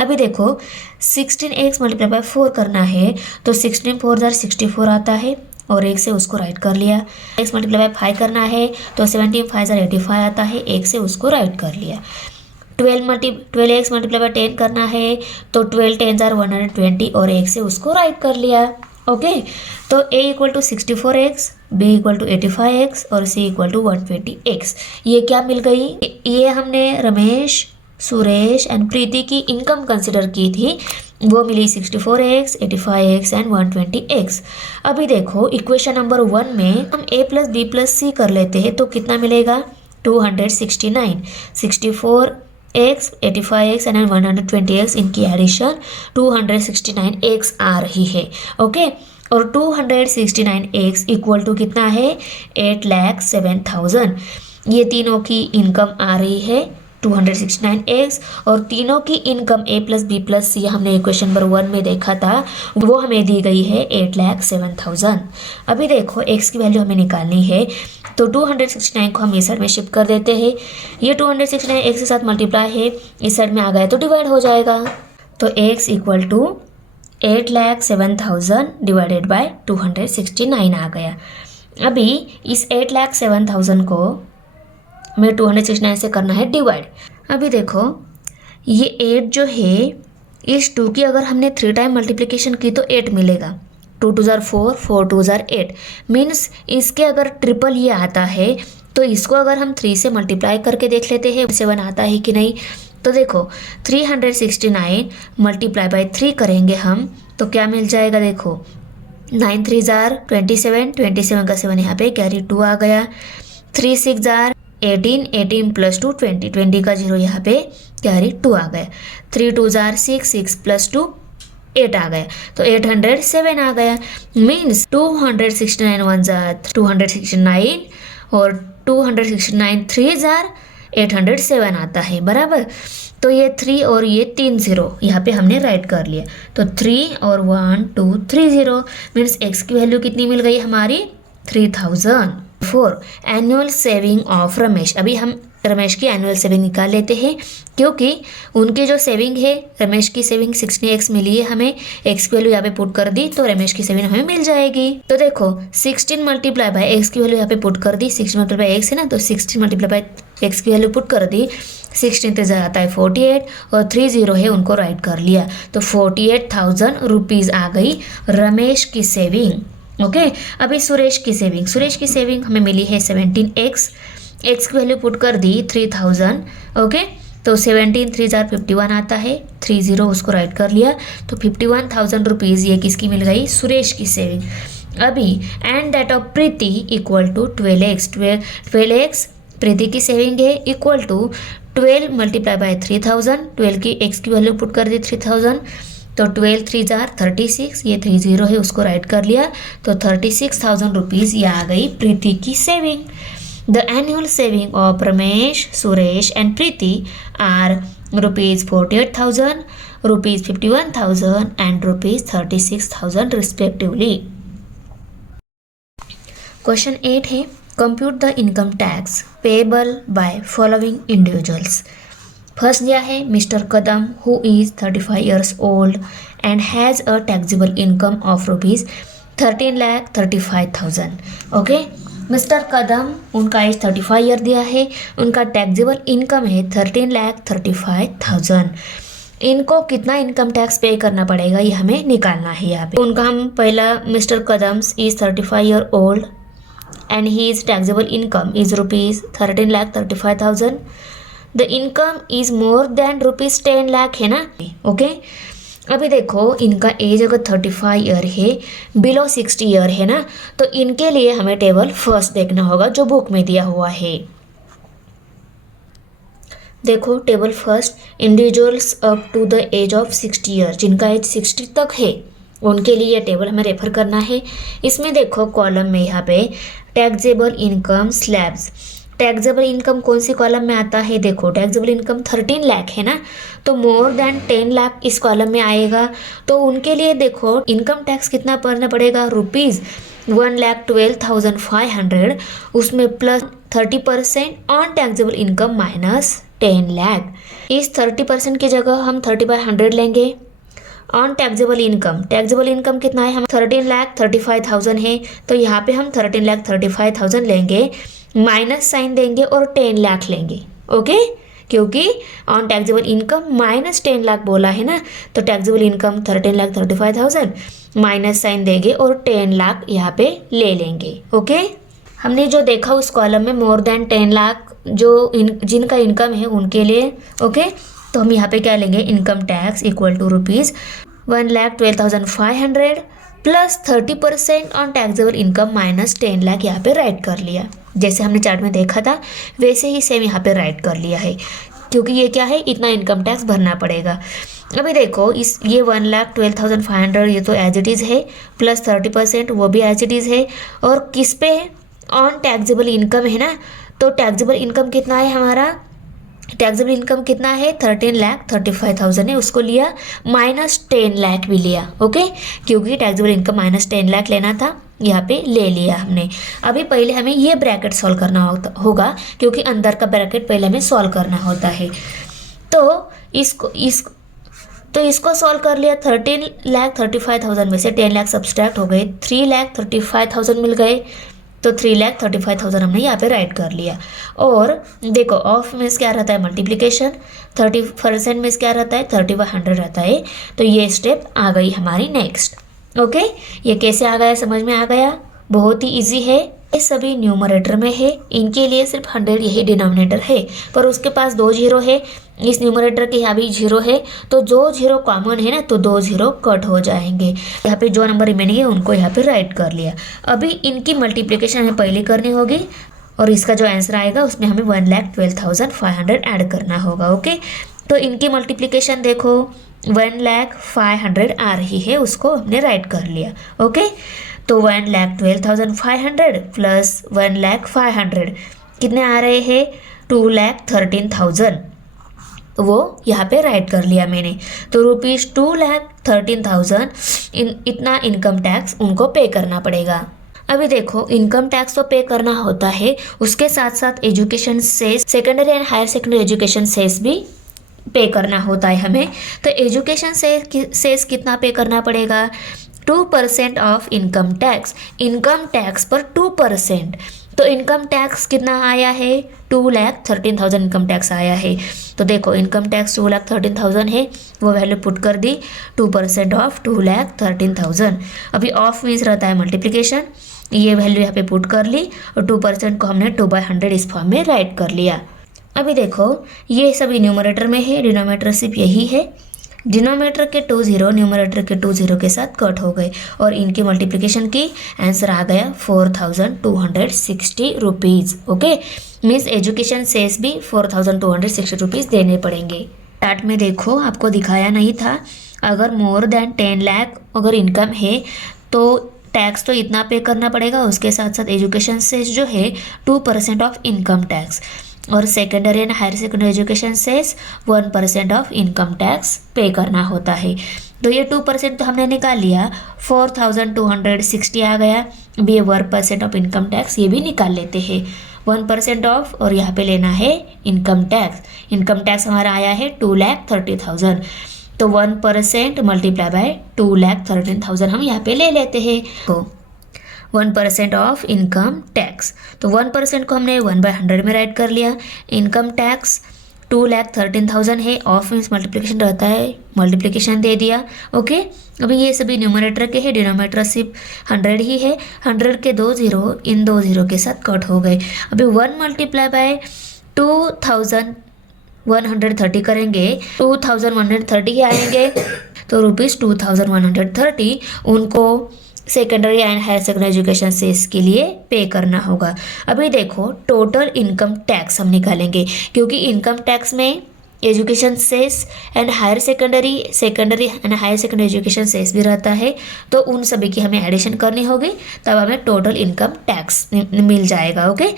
अभी देखो 16x मल्टीप्लाई बाय 4 करना है, तो 16 4 64 आता है और 1 से उसको राइट कर लिया। x मल्टीप्लाई बाय 5 करना है, तो 17 5 85 आता है, 1 से उसको राइट कर लिया। 12x मल्टीप्लाई बाय 10 करना है, तो 12 10 120 और 1 से उसको राइट कर लिया। ओके, तो a equal to 64x, b equal to 85x और c इक्वल टू 120x। ये क्या मिल गई, ये हमने रमेश, सुरेश एंड प्रीति की इनकम कंसिडर की थी, वो मिली 64x, 85x एंड 120x। अभी देखो इक्वेशन नंबर 1 में हम a plus B plus c कर लेते हैं, तो कितना मिलेगा 269, 64x, 85x एंड 120x, इनकी एडिशन 269x आ रही है। ओके, और 269x इक्वल टू कितना है 8,07,000। ये तीनों की इनकम आ रही है 269x, और तीनों की income a plus B plus C हमने इक्वेशन नंबर 1 में देखा था, वो हमें दी गई है 8,07,000। अभी देखो x की वैल्यू हमें निकालनी है, तो 269 को हम इस साइड में शिफ्ट कर देते हैं, ये 269 x के साथ मल्टीप्लाई है, इस साइड में आ गया तो डिवाइड हो जाएगा, तो x equal to 8,07,000 divided by 269 आ गया। अभी इस 8,07,000 को हमें 269 से करना है डिवाइड। अभी देखो ये 8 जो है, इस 2 की अगर हमने 3 टाइम मल्टीप्लिकेशन की तो 8 मिलेगा, 2 2 ज़ार 4, 4 2 ज़ार 8, मीन्स इसके अगर ट्रिपल ये आता है, तो इसको अगर हम 3 से मल्टीप्लाई करके देख लेते हैं 7 आता है कि नहीं। तो देखो 369 मल्टीप्लाई बाय 3 करेंगे हम, तो क्या मिल जाएगा, देखो 9 3 ज़ार 27, 27 का 7 यहाँ पे कैरी 2 आ गया, 3 6 ज़ार 18, 18 प्लस 2 20, 20 का 0 यहाँ पे कैरी 2 आ गया, 3 2 ज़ार 6, 6 प्लस 2 8 आ गया, तो 807 आ गया। मीन्स 269 1 ज़ार 269 और 269 3 ज़ार 807 आता है, बराबर। तो ये 3 और ये 3 0 यहाँ पे हमने राइट कर लिया, तो 3 और 1 2 3 0 मीन्स x की वैल्यू कितनी मिल गई हमारी 3000। 4 एनुअल सेविंग ऑफ रमेश। अभी हम रमेश की एनुअल सेविंग निकाल लेते हैं, क्योंकि उनकी जो सेविंग है, रमेश की सेविंग 60x मिली है हमें, x की वैल्यू यहाँ पे पुट कर दी तो रमेश की सेविंग हमें मिल जाएगी। तो देखो 16 मल्टीप्लाई बाय x की वैल्यू यहाँ पे पुट कर दी, 16 मल्टीप्लाई बाय x है ना, तो 16 मल्टीप्लाई बाय x की वैल्यू पुट कर दी, 16 से आता है 48 और 3 0 है, उनको राइट कर लिया, तो 48,000 रुपीज़ आ गई रमेश की सेविंग। ओके, अभी सुरेश की सेविंग हमें मिली है 17x, x की वैल्यू पुट कर दी 3000। ओके, तो 17 3 ज़ार 51 आता है, 3 0 उसको राइट कर लिया, तो 51,000 रुपीज़ ये किसकी मिल गई, सुरेश की सेविंग। अभी and that of Preeti equal to 12x Preeti की सेविंग है, इक्वल टू 12 मल्टीप्लाई बाय 3000, 12 की x की वैल्यू पुट कर दी 3000, तो 12 3 ज़ार 36, ये 3 0 है उसको राइट कर लिया, तो 36,000 रुपीज़ ये आ गई प्रीति की saving. The annual saving of Ramesh, Suresh and Preeti are rupees 48,000, rupees 51,000 and rupees 36,000 respectively. Question 8 है, compute the income tax payable by following individuals. First दिया है mister Kadam who is 35 years old and has a taxable income of rupees 13,35,000। Okay, mister Kadam, उनका age 35 year दिया है, उनका taxable income है 13,35,000। इनको कितना इनकम टैक्स पे करना पड़ेगा ये हमें निकालना है यहाँ पे। उनका हम पहला, mister Kadam's is 35 year old and he is taxable income is rupees 13,35,000। The income is more than rupees 10 lakh है ना। ओके, अभी देखो इनका एज अगर 35 ईयर है, बिलो 60 ईयर है ना, तो इनके लिए हमें टेबल फर्स्ट देखना होगा जो बुक में दिया हुआ है। देखो table first, individuals up to the age of 60 year, जिनका एज 60 तक है उनके लिए ये टेबल हमें रेफर करना है। इसमें देखो कॉलम में यहाँ पे taxable income slabs, taxable income कौन सी कॉलम में आता है, देखो टैक्सेबल इनकम 13 लाख है ना, तो मोर देन 10 लाख इस कॉलम में आएगा। तो उनके लिए देखो इनकम टैक्स कितना भरना पड़ेगा, रुपीज़ 1,12,500, उसमें plus 30% on taxable income minus 10 lakh. इस 30% की जगह हम 30/100 लेंगे। ऑन टैक्सेबल इनकम कितना है, हम 13,35,000 है, तो यहाँ पे हम 13,35,000 लेंगे, माइनस साइन देंगे और 10 लाख लेंगे। ओके, क्योंकि on taxable income minus 10 lakh बोला है ना, तो टैक्सेबल इनकम 13,35,000 माइनस साइन देंगे और 10 लाख यहाँ पे ले लेंगे। ओके, हमने जो देखा उस कॉलम में मोर देन 10 लाख जो जिनका इनकम है उनके लिए। ओके, तो हम यहाँ पे क्या लेंगे, income tax equal to rupees 1,12,500 plus 30% on taxable income minus 10 lakh यहाँ पे राइट कर लिया। जैसे हमने चार्ट में देखा था वैसे ही सेम यहाँ पे राइट कर लिया है, क्योंकि ये क्या है, इतना इनकम टैक्स भरना पड़ेगा। अभी देखो इस ये 1,12,500 ये तो एज इट इज़ है, प्लस 30% वो भी एज इट इज़ है, और किस पे, ऑन टैक्सेबल इनकम है ना, तो टैक्सेबल इनकम कितना है हमारा, टैक्सेबल इनकम कितना है 13,35,000 है, उसको लिया, माइनस 10 लाख भी लिया। ओके, क्योंकि टैक्सेबल इनकम माइनस 10 लाख लेना था, यहाँ पे ले लिया हमने। अभी पहले हमें ये ब्रैकेट सॉल्व करना होगा, क्योंकि अंदर का ब्रैकेट पहले हमें सॉल्व करना होता है। तो इसको सॉल्व कर लिया, 13,35,000 में से 10 लाख सब्सट्रैक्ट हो गए, 3,35,000 मिल गए, तो 3,35,000 हमने यहाँ पे राइट कर लिया। और देखो ऑफ मीन्स क्या रहता है, मल्टीप्लिकेशन, 30% मीन्स क्या रहता है, 30/100 रहता है। तो ये स्टेप आ गई हमारी नेक्स्ट। ओके, ये कैसे आ गया, समझ में आ गया, बहुत ही इजी है। ये सभी न्यूमरेटर में है, इनके लिए सिर्फ 100 यही डिनोमिनेटर है, पर उसके पास 2 जीरो है, इस न्यूमरेटर के यहाँ भी 0 है, तो जो 0 कॉमन है ना, तो 2 0 कट हो जाएंगे। यहाँ पे जो नंबर रिमेनिंग है उनको यहाँ पे राइट कर लिया। अभी इनकी मल्टीप्लिकेशन हमें पहले करनी होगी, और इसका जो आंसर आएगा उसमें हमें 1,12,500 ऐड करना होगा। ओके, तो इनकी मल्टीप्लिकेशन देखो 1,05,000 आ रही है, उसको हमने राइट कर लिया। ओके, तो 1,12,500 प्लस 1,05,000 कितने आ रहे हैं, 2,13,000, वो यहाँ पे राइट कर लिया मैंने। तो रुपीज़ 2,13,000 इतना इनकम टैक्स उनको पे करना पड़ेगा। अभी देखो इनकम टैक्स तो पे करना होता है, उसके साथ साथ education cess, secondary and higher secondary education cess भी पे करना होता है हमें। तो एजुकेशन सेस कितना पे करना पड़ेगा, 2% ऑफ इनकम टैक्स पर 2%। तो इनकम टैक्स कितना आया है, 2,13,000 इनकम टैक्स आया है। तो देखो इनकम टैक्स 2,13,000 है, वो वैल्यू पुट कर दी, 2% ऑफ 2,13,000। अभी ऑफ मीन्स रहता है मल्टीप्लिकेशन, ये वैल्यू यहाँ पे पुट कर ली, और 2% को हमने 2/100 इस फॉर्म में राइट कर लिया। अभी देखो ये सभी न्यूमरेटर में है, डिनोमिनेटर सिर्फ यही है, डिनोमिनेटर के 2 0 न्यूमरेटर के 2 0 के साथ कट हो गए, और इनकी मल्टीप्लिकेशन की आंसर आ गया 4,260 rupees. Okay, means education cess भी 4,260 रुपीज़ देने पड़ेंगे। चार्ट में देखो आपको दिखाया नहीं था, अगर मोर देन 10 लाख अगर इनकम है तो टैक्स तो इतना पे करना पड़ेगा, उसके साथ साथ एजुकेशन सेस जो है 2% ऑफ इनकम टैक्स, और secondary and higher secondary education cess 1% of income tax pay करना होता है। तो ये 2% तो हमने निकाल लिया, 4,260 आ गया। अब ये 1% ऑफ इनकम टैक्स ये भी निकाल लेते हैं, 1% ऑफ, और यहाँ पे लेना है इनकम टैक्स। इनकम टैक्स हमारा आया है 2,30,000। तो 1% मल्टीप्लाई बाय 2,13,000 हम यहाँ पे ले लेते हैं। तो 1% ऑफ इनकम टैक्स, तो 1% को हमने 1/100 में राइट कर लिया। इनकम टैक्स 2,13,000 है, ऑफ मीन्स मल्टीप्लिकेशन रहता है, मल्टीप्लिकेशन दे दिया। ओके, अभी ये सभी न्यूमरेटर के है, डिनोमिनेटर सिर्फ 100 ही है। 100 के 2 जीरो इन 2 जीरो के साथ कट हो गए। अभी 1 मल्टीप्लाई बाय 2,130 करेंगे, 2,130 आएंगे, तो ₹2,130 उनको secondary and higher secondary education cess के लिए पे करना होगा। अभी देखो टोटल इनकम टैक्स हम निकालेंगे, क्योंकि इनकम टैक्स में education cess and higher secondary and higher secondary education cess भी रहता है, तो उन सभी की हमें एडिशन करनी होगी, तब हमें टोटल इनकम टैक्स मिल जाएगा। ओके,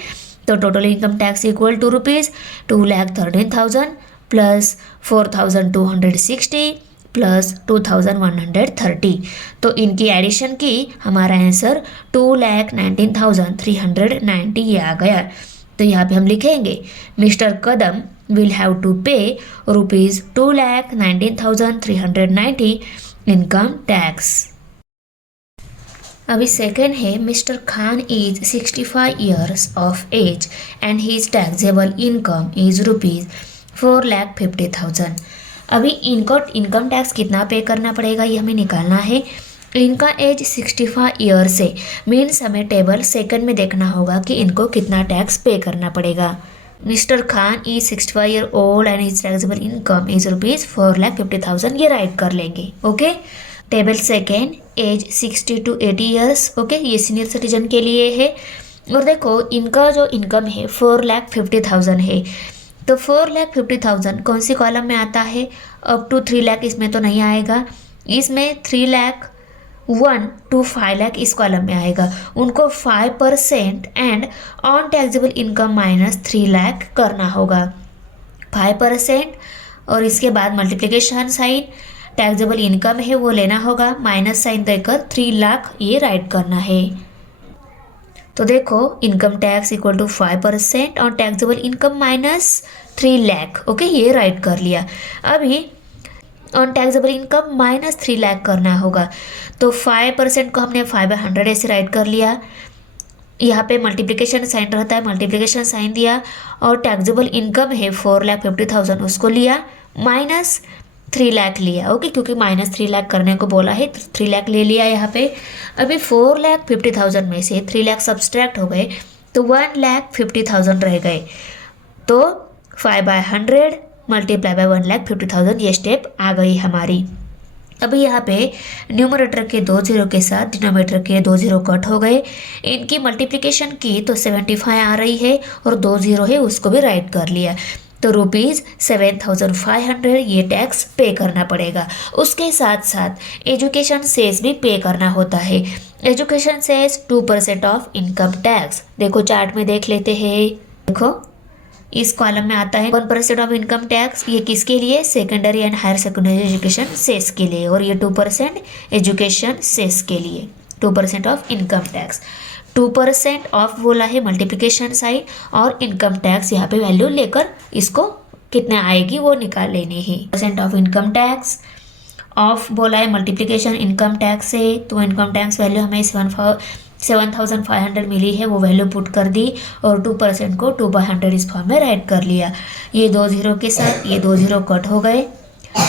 तो total income tax equal to ₹2,13,000 plus 4,260 plus 2,130, तो इनकी एडिशन की हमारा आंसर 2,19,390 ये आ गया। तो यहाँ पे हम लिखेंगे mister Kadam will have to pay ₹2,19,390 income tax. अभी सेकेंड है mister Khan is 65 years of age and his taxable income is ₹4,50,000। अभी इनको इनकम टैक्स कितना पे करना पड़ेगा ये हमें निकालना है। इनका एज 65 ईयर्स है, मीन्स हमें टेबल सेकंड में देखना होगा कि इनको कितना टैक्स पे करना पड़ेगा। Mister Khan is 65 year old and his taxable income is ₹4,50,000 ये राइट कर लेंगे। Okay, table second age 60 to 80 years। Okay, ये सीनियर सिटीजन के लिए है। और देखो इनका जो इनकम है 4,50,000 है, तो 4,50,000 कौन सी कॉलम में आता है? अप टू 3 लाख इसमें तो नहीं आएगा, इसमें 3,01,000 to 5 लाख इस कॉलम में आएगा। उनको 5% and on taxable income minus 3 lakh करना होगा। 5% और इसके बाद मल्टीप्लिकेशन साइन, टैक्सेबल इनकम है वो लेना होगा, माइनस साइन देकर 3 लाख ये राइट करना है। तो देखो इनकम टैक्स इक्वल टू 5% और taxable income minus 3 lakh. Okay, ये राइट कर लिया। अभी on taxable income minus 3 lakh करना होगा, तो 5% को हमने 5/100 ऐसे राइट कर लिया। यहाँ पे मल्टीप्लिकेशन साइन रहता है, मल्टीप्लिकेशन साइन दिया, और टैक्सेबल इनकम है 4,50,000 उसको लिया, माइनस 3 लाख लिया। ओके, क्योंकि माइनस 3 लाख करने को बोला है, 3 लाख ले लिया यहाँ पे। अभी 4,50,000 में से 3 लाख सब्सट्रैक्ट हो गए, तो 1,50,000 रह गए, तो 5/100 मल्टीप्लाई बाय 1,50,000 ये स्टेप आ गई हमारी। अभी यहाँ पे न्यूमरेटर के 2 जीरो के साथ डिनोमिनेटर के 2 जीरो कट हो गए। इनकी मल्टीप्लिकेशन की तो 75 आ रही है, और 2 जीरो है उसको भी राइट कर लिया, तो ₹7,500 ये टैक्स पे करना पड़ेगा। उसके साथ साथ एजुकेशन सेस भी पे करना होता है। Education cess 2% of income tax. देखो चार्ट में देख लेते हैं, देखो इस कॉलम में आता है 1% ऑफ इनकम टैक्स, ये किसके लिए? Secondary and higher secondary education cess के लिए, और ये 2% एजुकेशन सेस के लिए, 2% ऑफ इनकम टैक्स। 2% ऑफ बोला है मल्टीप्लिकेशन साइन, और इनकम टैक्स यहाँ पे वैल्यू लेकर इसको कितने आएगी वो निकाल लेनी है। % ऑफ इनकम टैक्स, ऑफ बोला है मल्टीप्लिकेशन इनकम टैक्स से, तो इनकम टैक्स वैल्यू हमें 7,500 मिली है, वो वैल्यू पुट कर दी, और 2% को 2/100 इस फॉर्म में राइट कर लिया। ये 2 जीरो के साथ ये 2 जीरो कट हो गए,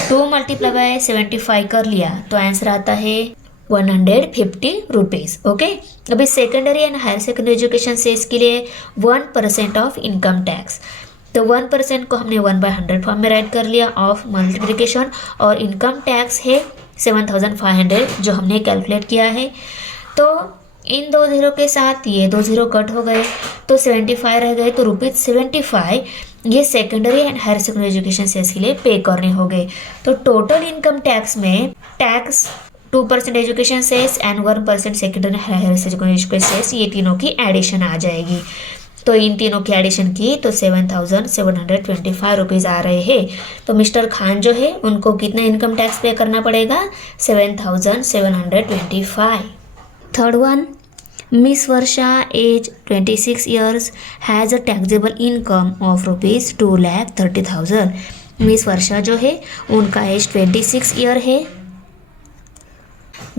2 मल्टीप्लाई बाय 75 कर लिया, तो आंसर आता है ₹150। ओके, अभी secondary and higher secondary education cess के लिए 1% ऑफ इनकम टैक्स, तो 1% को हमने 1/100 फॉर्म में राइट कर लिया, ऑफ मल्टीप्लिकेशन, और इनकम टैक्स है 7,500 जो हमने कैलकुलेट किया है। तो इन 2 जीरो के साथ ये 2 जीरो कट हो गए, तो 75 रह गए, तो ₹75 ये secondary and higher secondary education cess के लिए पे करने हो गए। तो टोटल इनकम टैक्स में tax 2% education cess and 1% secondary higher secondary education cess, ये तीनों की एडिशन आ जाएगी। तो इन तीनों की एडिशन की तो ₹7,725 आ रहे हैं। तो मिस्टर खान जो है उनको कितना इनकम टैक्स पे करना पड़ेगा? 7,725। Third one, miss Varsha age 26 years has a taxable income of ₹2,30,000। Miss Varsha जो है उनका एज 26 ईयर है।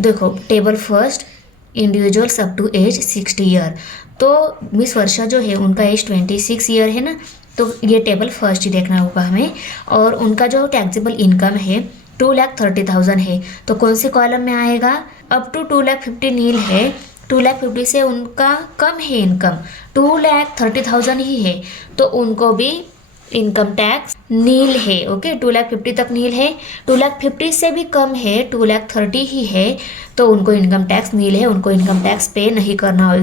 देखो table first, individuals up to age 60 year. तो मिस वर्षा जो है उनका एज 26 ईयर है ना, तो ये टेबल फर्स्ट ही देखना होगा हमें। और उनका जो टैक्सेबल इनकम है 2,30,000 है, तो कौन सी कॉलम में आएगा? अप टू 2,50,000 नील है, 2,50,000 से उनका कम है इनकम, 2,30,000 ही है, तो उनको भी इनकम टैक्स नील है। ओके, 2,50,000 तक नील है, 2,50,000 से भी कम है, 2,30,000 ही है, तो उनको इनकम टैक्स नील है, उनको इनकम टैक्स पे नहीं करना होगा।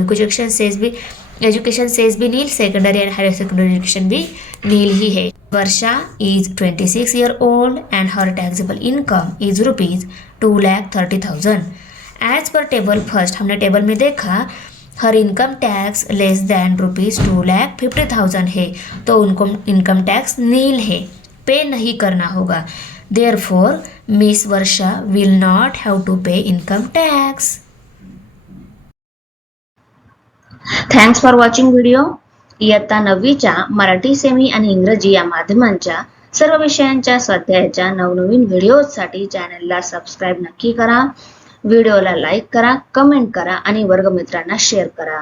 एजुकेशन सेज भी nil, secondary and higher secondary education भी नील ही है। Varsha is 26 year old and her taxable income is ₹2,30,000 as per table first. हमने टेबल में देखा her income tax less than ₹2,50,000 है, तो उनको इनकम टैक्स नील है, पे नहीं करना होगा। Therefore miss Varsha will not have to pay income tax. Thanks for watching video. इयत्ता 9वीच्या मराठी सेमी आणि इंग्रजी या माध्यमांच्या सर्व विषयांच्या स्वाध्यायाच्या नवनवीन व्हिडिओसाठी चॅनलला सबस्क्राईब नक्की करा. व्हिडिओला लाईक करा, कमेंट करा आणि वर्गमित्रांना शेअर करा.